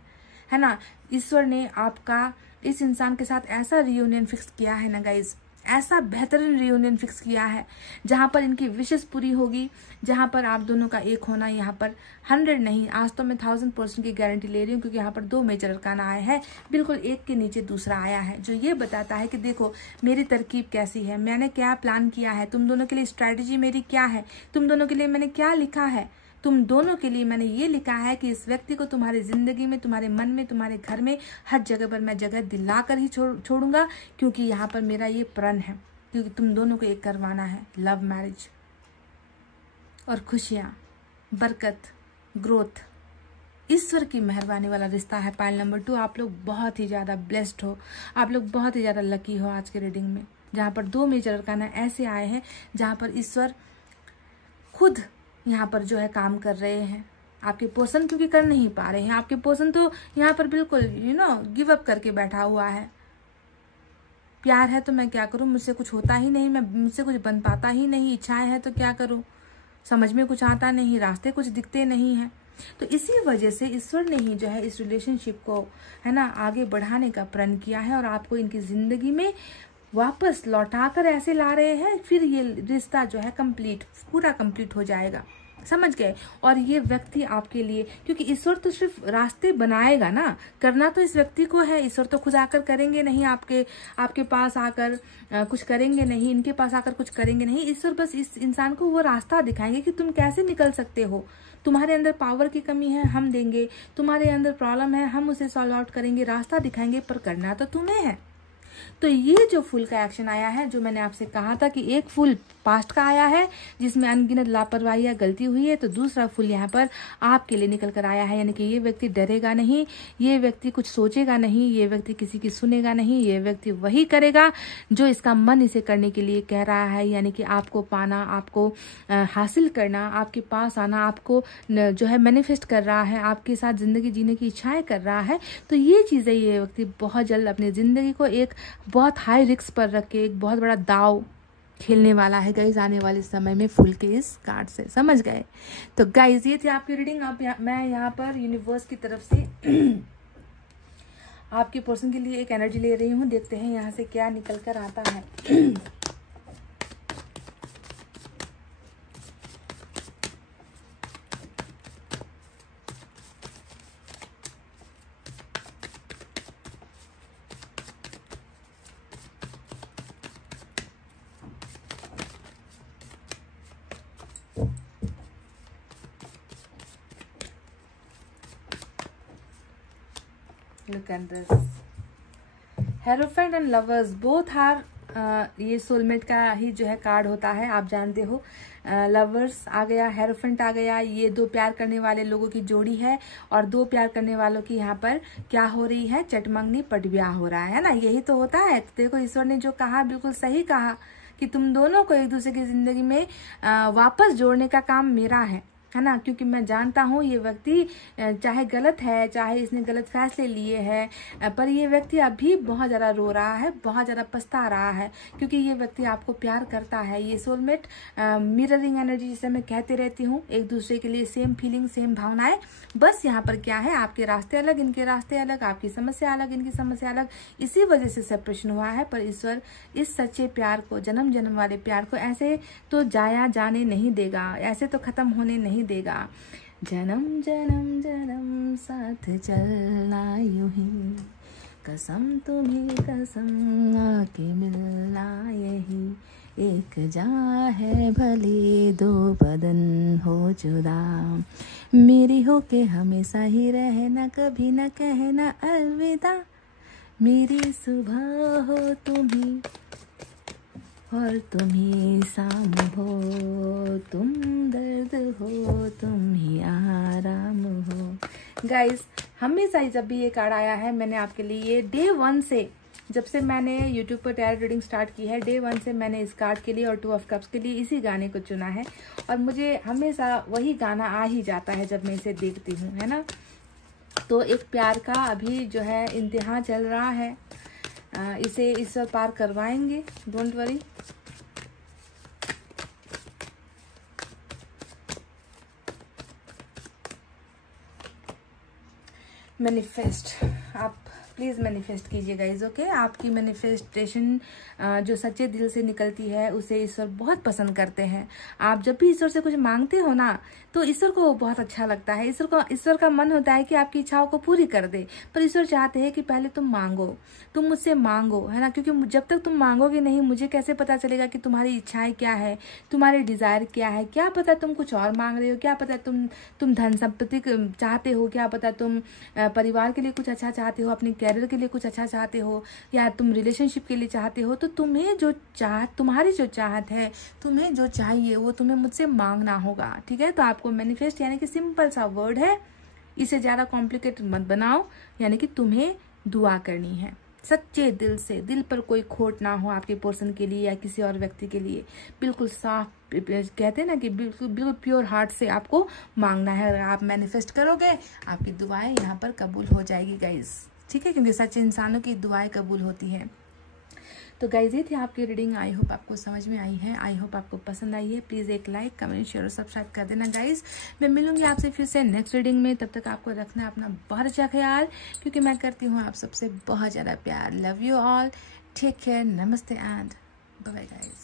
ना। ईश्वर ने आपका इस इंसान के साथ ऐसा रियूनियन फिक्स किया है ना गाइज, ऐसा बेहतरीन रियूनियन फिक्स किया है जहां पर इनकी विशेष पूरी होगी, जहां पर आप दोनों का एक होना यहाँ पर 100 नहीं, आज तो मैं 1000% की गारंटी ले रही हूँ, क्योंकि यहाँ पर 2 मेजर अरकाना आए हैं, बिल्कुल एक के नीचे दूसरा आया है, जो ये बताता है कि देखो मेरी तरकीब कैसी है, मैंने क्या प्लान किया है, तुम दोनों के लिए स्ट्रैटेजी मेरी क्या है, तुम दोनों के लिए मैंने क्या लिखा है। तुम दोनों के लिए मैंने ये लिखा है कि इस व्यक्ति को तुम्हारी जिंदगी में, तुम्हारे मन में, तुम्हारे घर में, हर जगह पर मैं जगह दिलाकर ही छोड़ूंगा, क्योंकि यहाँ पर मेरा ये प्रण है, क्योंकि तुम दोनों को एक करवाना है, लव मैरिज और खुशियाँ, बरकत, ग्रोथ, ईश्वर की मेहरबानी वाला रिश्ता है। पाइल नंबर 2, आप लोग बहुत ही ज्यादा ब्लेस्ड हो, आप लोग बहुत ही ज्यादा लकी हो आज के रीडिंग में, जहाँ पर 2 मेजर अरकाना ऐसे आए हैं जहाँ पर ईश्वर खुद यहाँ पर जो है काम कर रहे हैं। आपके पर्सन क्योंकि कर नहीं पा रहे हैं, आपके पर्सन तो यहाँ पर बिल्कुल गिव अप करके बैठा हुआ है। प्यार है तो मैं क्या करूं, मुझसे कुछ होता ही नहीं, मुझसे कुछ बन पाता ही नहीं, इच्छाएं हैं तो क्या करूं, समझ में कुछ आता नहीं, रास्ते कुछ दिखते नहीं है। तो इसी वजह से ईश्वर ने ही जो है इस रिलेशनशिप को, है ना, आगे बढ़ाने का प्रण किया है, और आपको इनकी जिंदगी में वापस लौटाकर ऐसे ला रहे हैं, फिर ये रिश्ता जो है पूरा कंप्लीट हो जाएगा, समझ गए। और ये व्यक्ति आपके लिए, क्योंकि ईश्वर तो सिर्फ रास्ते बनाएगा ना, करना तो इस व्यक्ति को है, ईश्वर तो खुद आकर करेंगे नहीं, आपके पास आकर कुछ करेंगे नहीं, इनके पास आकर कुछ करेंगे नहीं। ईश्वर बस इस इंसान को वो रास्ता दिखाएंगे कि तुम कैसे निकल सकते हो। तुम्हारे अंदर पावर की कमी है, हम देंगे, तुम्हारे अंदर प्रॉब्लम है, हम उसे सॉल्व आउट करेंगे, रास्ता दिखाएंगे, पर करना तो तुम्हें है। तो ये जो फूल का एक्शन आया है, जो मैंने आपसे कहा था कि एक फूल पास्ट का आया है जिसमें अनगिनत लापरवाही या गलती हुई है, तो दूसरा फूल यहाँ पर आपके लिए निकल कर आया है। यानी कि ये व्यक्ति डरेगा नहीं, ये व्यक्ति कुछ सोचेगा नहीं, ये व्यक्ति किसी की सुनेगा नहीं, ये व्यक्ति वही करेगा जो इसका मन इसे करने के लिए कह रहा है। यानी कि आपको पाना, आपको हासिल करना, आपके पास आना, आपको जो है मैनिफेस्ट कर रहा है, आपके साथ जिंदगी जीने की इच्छाएं कर रहा है। तो ये चीजें ये व्यक्ति बहुत जल्द अपनी जिंदगी को एक बहुत हाई रिस्क पर रख के एक बहुत बड़ा दाव खेलने वाला है गाइज, आने वाले समय में फुल के इस कार्ड से, समझ गए। तो गाइज ये थी आपकी रीडिंग। अब मैं यहाँ पर यूनिवर्स की तरफ से आपके पर्सन के लिए एक एनर्जी ले रही हूँ, देखते हैं यहाँ से क्या निकल कर आता है। Look at this. Hierophant and lovers both are, ये सोलमेट का ही जो है कार्ड होता है, आप जानते हो। लवर्स आ गया, हेरोफेंट आ गया, ये दो प्यार करने वाले लोगों की जोड़ी है और दो प्यार करने वालों की यहाँ पर क्या हो रही है, चटमंगनी पटब्याह हो रहा है ना, यही तो होता है। तो देखो ईश्वर ने जो कहा बिल्कुल सही कहा कि तुम दोनों को एक दूसरे की जिंदगी में वापस जोड़ने का काम मेरा है ना, क्योंकि मैं जानता हूँ ये व्यक्ति चाहे गलत है, चाहे इसने गलत फैसले लिए हैं, पर ये व्यक्ति अभी बहुत ज़्यादा रो रहा है, बहुत ज़्यादा पछता रहा है, क्योंकि ये व्यक्ति आपको प्यार करता है। ये सोलमेट मिररिंग एनर्जी जिसे मैं कहती रहती हूँ, एक दूसरे के लिए सेम फीलिंग, सेम भावनाएं। बस यहाँ पर क्या है, आपके रास्ते अलग, इनके रास्ते अलग, आपकी समस्या अलग, इनकी समस्या अलग, इसी वजह से सेपरेशन हुआ है। पर ईश्वर इस सच्चे प्यार को, जन्म जन्म वाले प्यार को ऐसे तो जाया जाने नहीं देगा, ऐसे तो खत्म होने नहीं देगा। जन्म जन्म जन्म साथ चलना यूं ही, कसम तुम्हें कसम आके मिलना यही, एक जहाँ है भले दो बदन हो जुदा, मेरी हो के हमेशा ही रहना, कभी न कहना अलविदा, मेरी सुबह हो तुम्ही और तुम ही शाम हो, तुम दर्द हो तुम ही आराम हो। गाइस हमेशा ही जब भी ये कार्ड आया है, मैंने आपके लिए डे 1 से, जब से मैंने YouTube पर टैरो रीडिंग स्टार्ट की है, डे 1 से मैंने इस कार्ड के लिए और 2 ऑफ कप्स के लिए इसी गाने को चुना है, और मुझे हमेशा वही गाना आ ही जाता है जब मैं इसे देखती हूँ, है ना। तो एक प्यार का अभी जो है इम्तिहान चल रहा है, इसे ईश्वर पार करवाएंगे, डोंट वरी। मैनिफेस्ट, आप प्लीज़ मैनिफेस्ट कीजिए गाइज, ओके। आपकी मैनिफेस्टेशन जो सच्चे दिल से निकलती है उसे ईश्वर बहुत पसंद करते हैं। आप जब भी ईश्वर से कुछ मांगते हो ना, तो ईश्वर को बहुत अच्छा लगता है। ईश्वर का मन होता है कि आपकी इच्छाओं को पूरी कर दे, पर ईश्वर चाहते हैं कि पहले तुम मांगो, तुम मुझसे मांगो, है ना, क्योंकि जब तक तुम मांगोगे नहीं, मुझे कैसे पता चलेगा कि तुम्हारी इच्छाएं क्या है, तुम्हारे डिजायर क्या है। क्या पता तुम कुछ और मांग रहे हो, क्या पता तुम धन संपत्ति चाहते हो, क्या पता तुम परिवार के लिए कुछ अच्छा चाहते हो, अपने कैरियर के लिए कुछ अच्छा चाहते हो, या तुम रिलेशनशिप के लिए चाहते हो। तो तुम्हें जो तुम्हारी जो चाहत है, तुम्हें जो चाहिए वो तुम्हें मुझसे मांगना होगा, ठीक है। तो आपको मैनिफेस्ट यानी कि सिंपल सा वर्ड है, इसे ज्यादा कॉम्प्लिकेटेड मत बनाओ, यानी कि तुम्हें दुआ करनी है सच्चे दिल से, दिल पर कोई खोट ना हो आपके पर्सन के लिए या किसी और व्यक्ति के लिए, बिल्कुल साफ, कहते हैं ना कि बिल्कुल प्योर हार्ट से आपको मांगना है। अगर आप मैनिफेस्ट करोगे, आपकी दुआएं यहाँ पर कबूल हो जाएगी गाइज, ठीक है, क्योंकि सच्चे इंसानों की दुआएं कबूल होती हैं। तो गाइज ये थी आपकी रीडिंग, आई होप आपको समझ में आई है, आई होप आपको पसंद आई है। प्लीज़ एक लाइक, कमेंट, शेयर और सब्सक्राइब कर देना गाइज। मैं मिलूंगी आपसे फिर से नेक्स्ट रीडिंग में, तब तक आपको रखना है अपना बहुत अच्छा ख्याल, क्योंकि मैं करती हूँ आप सबसे बहुत ज़्यादा प्यार। Love you all, take care, नमस्ते एंड बाय बाय गाइज।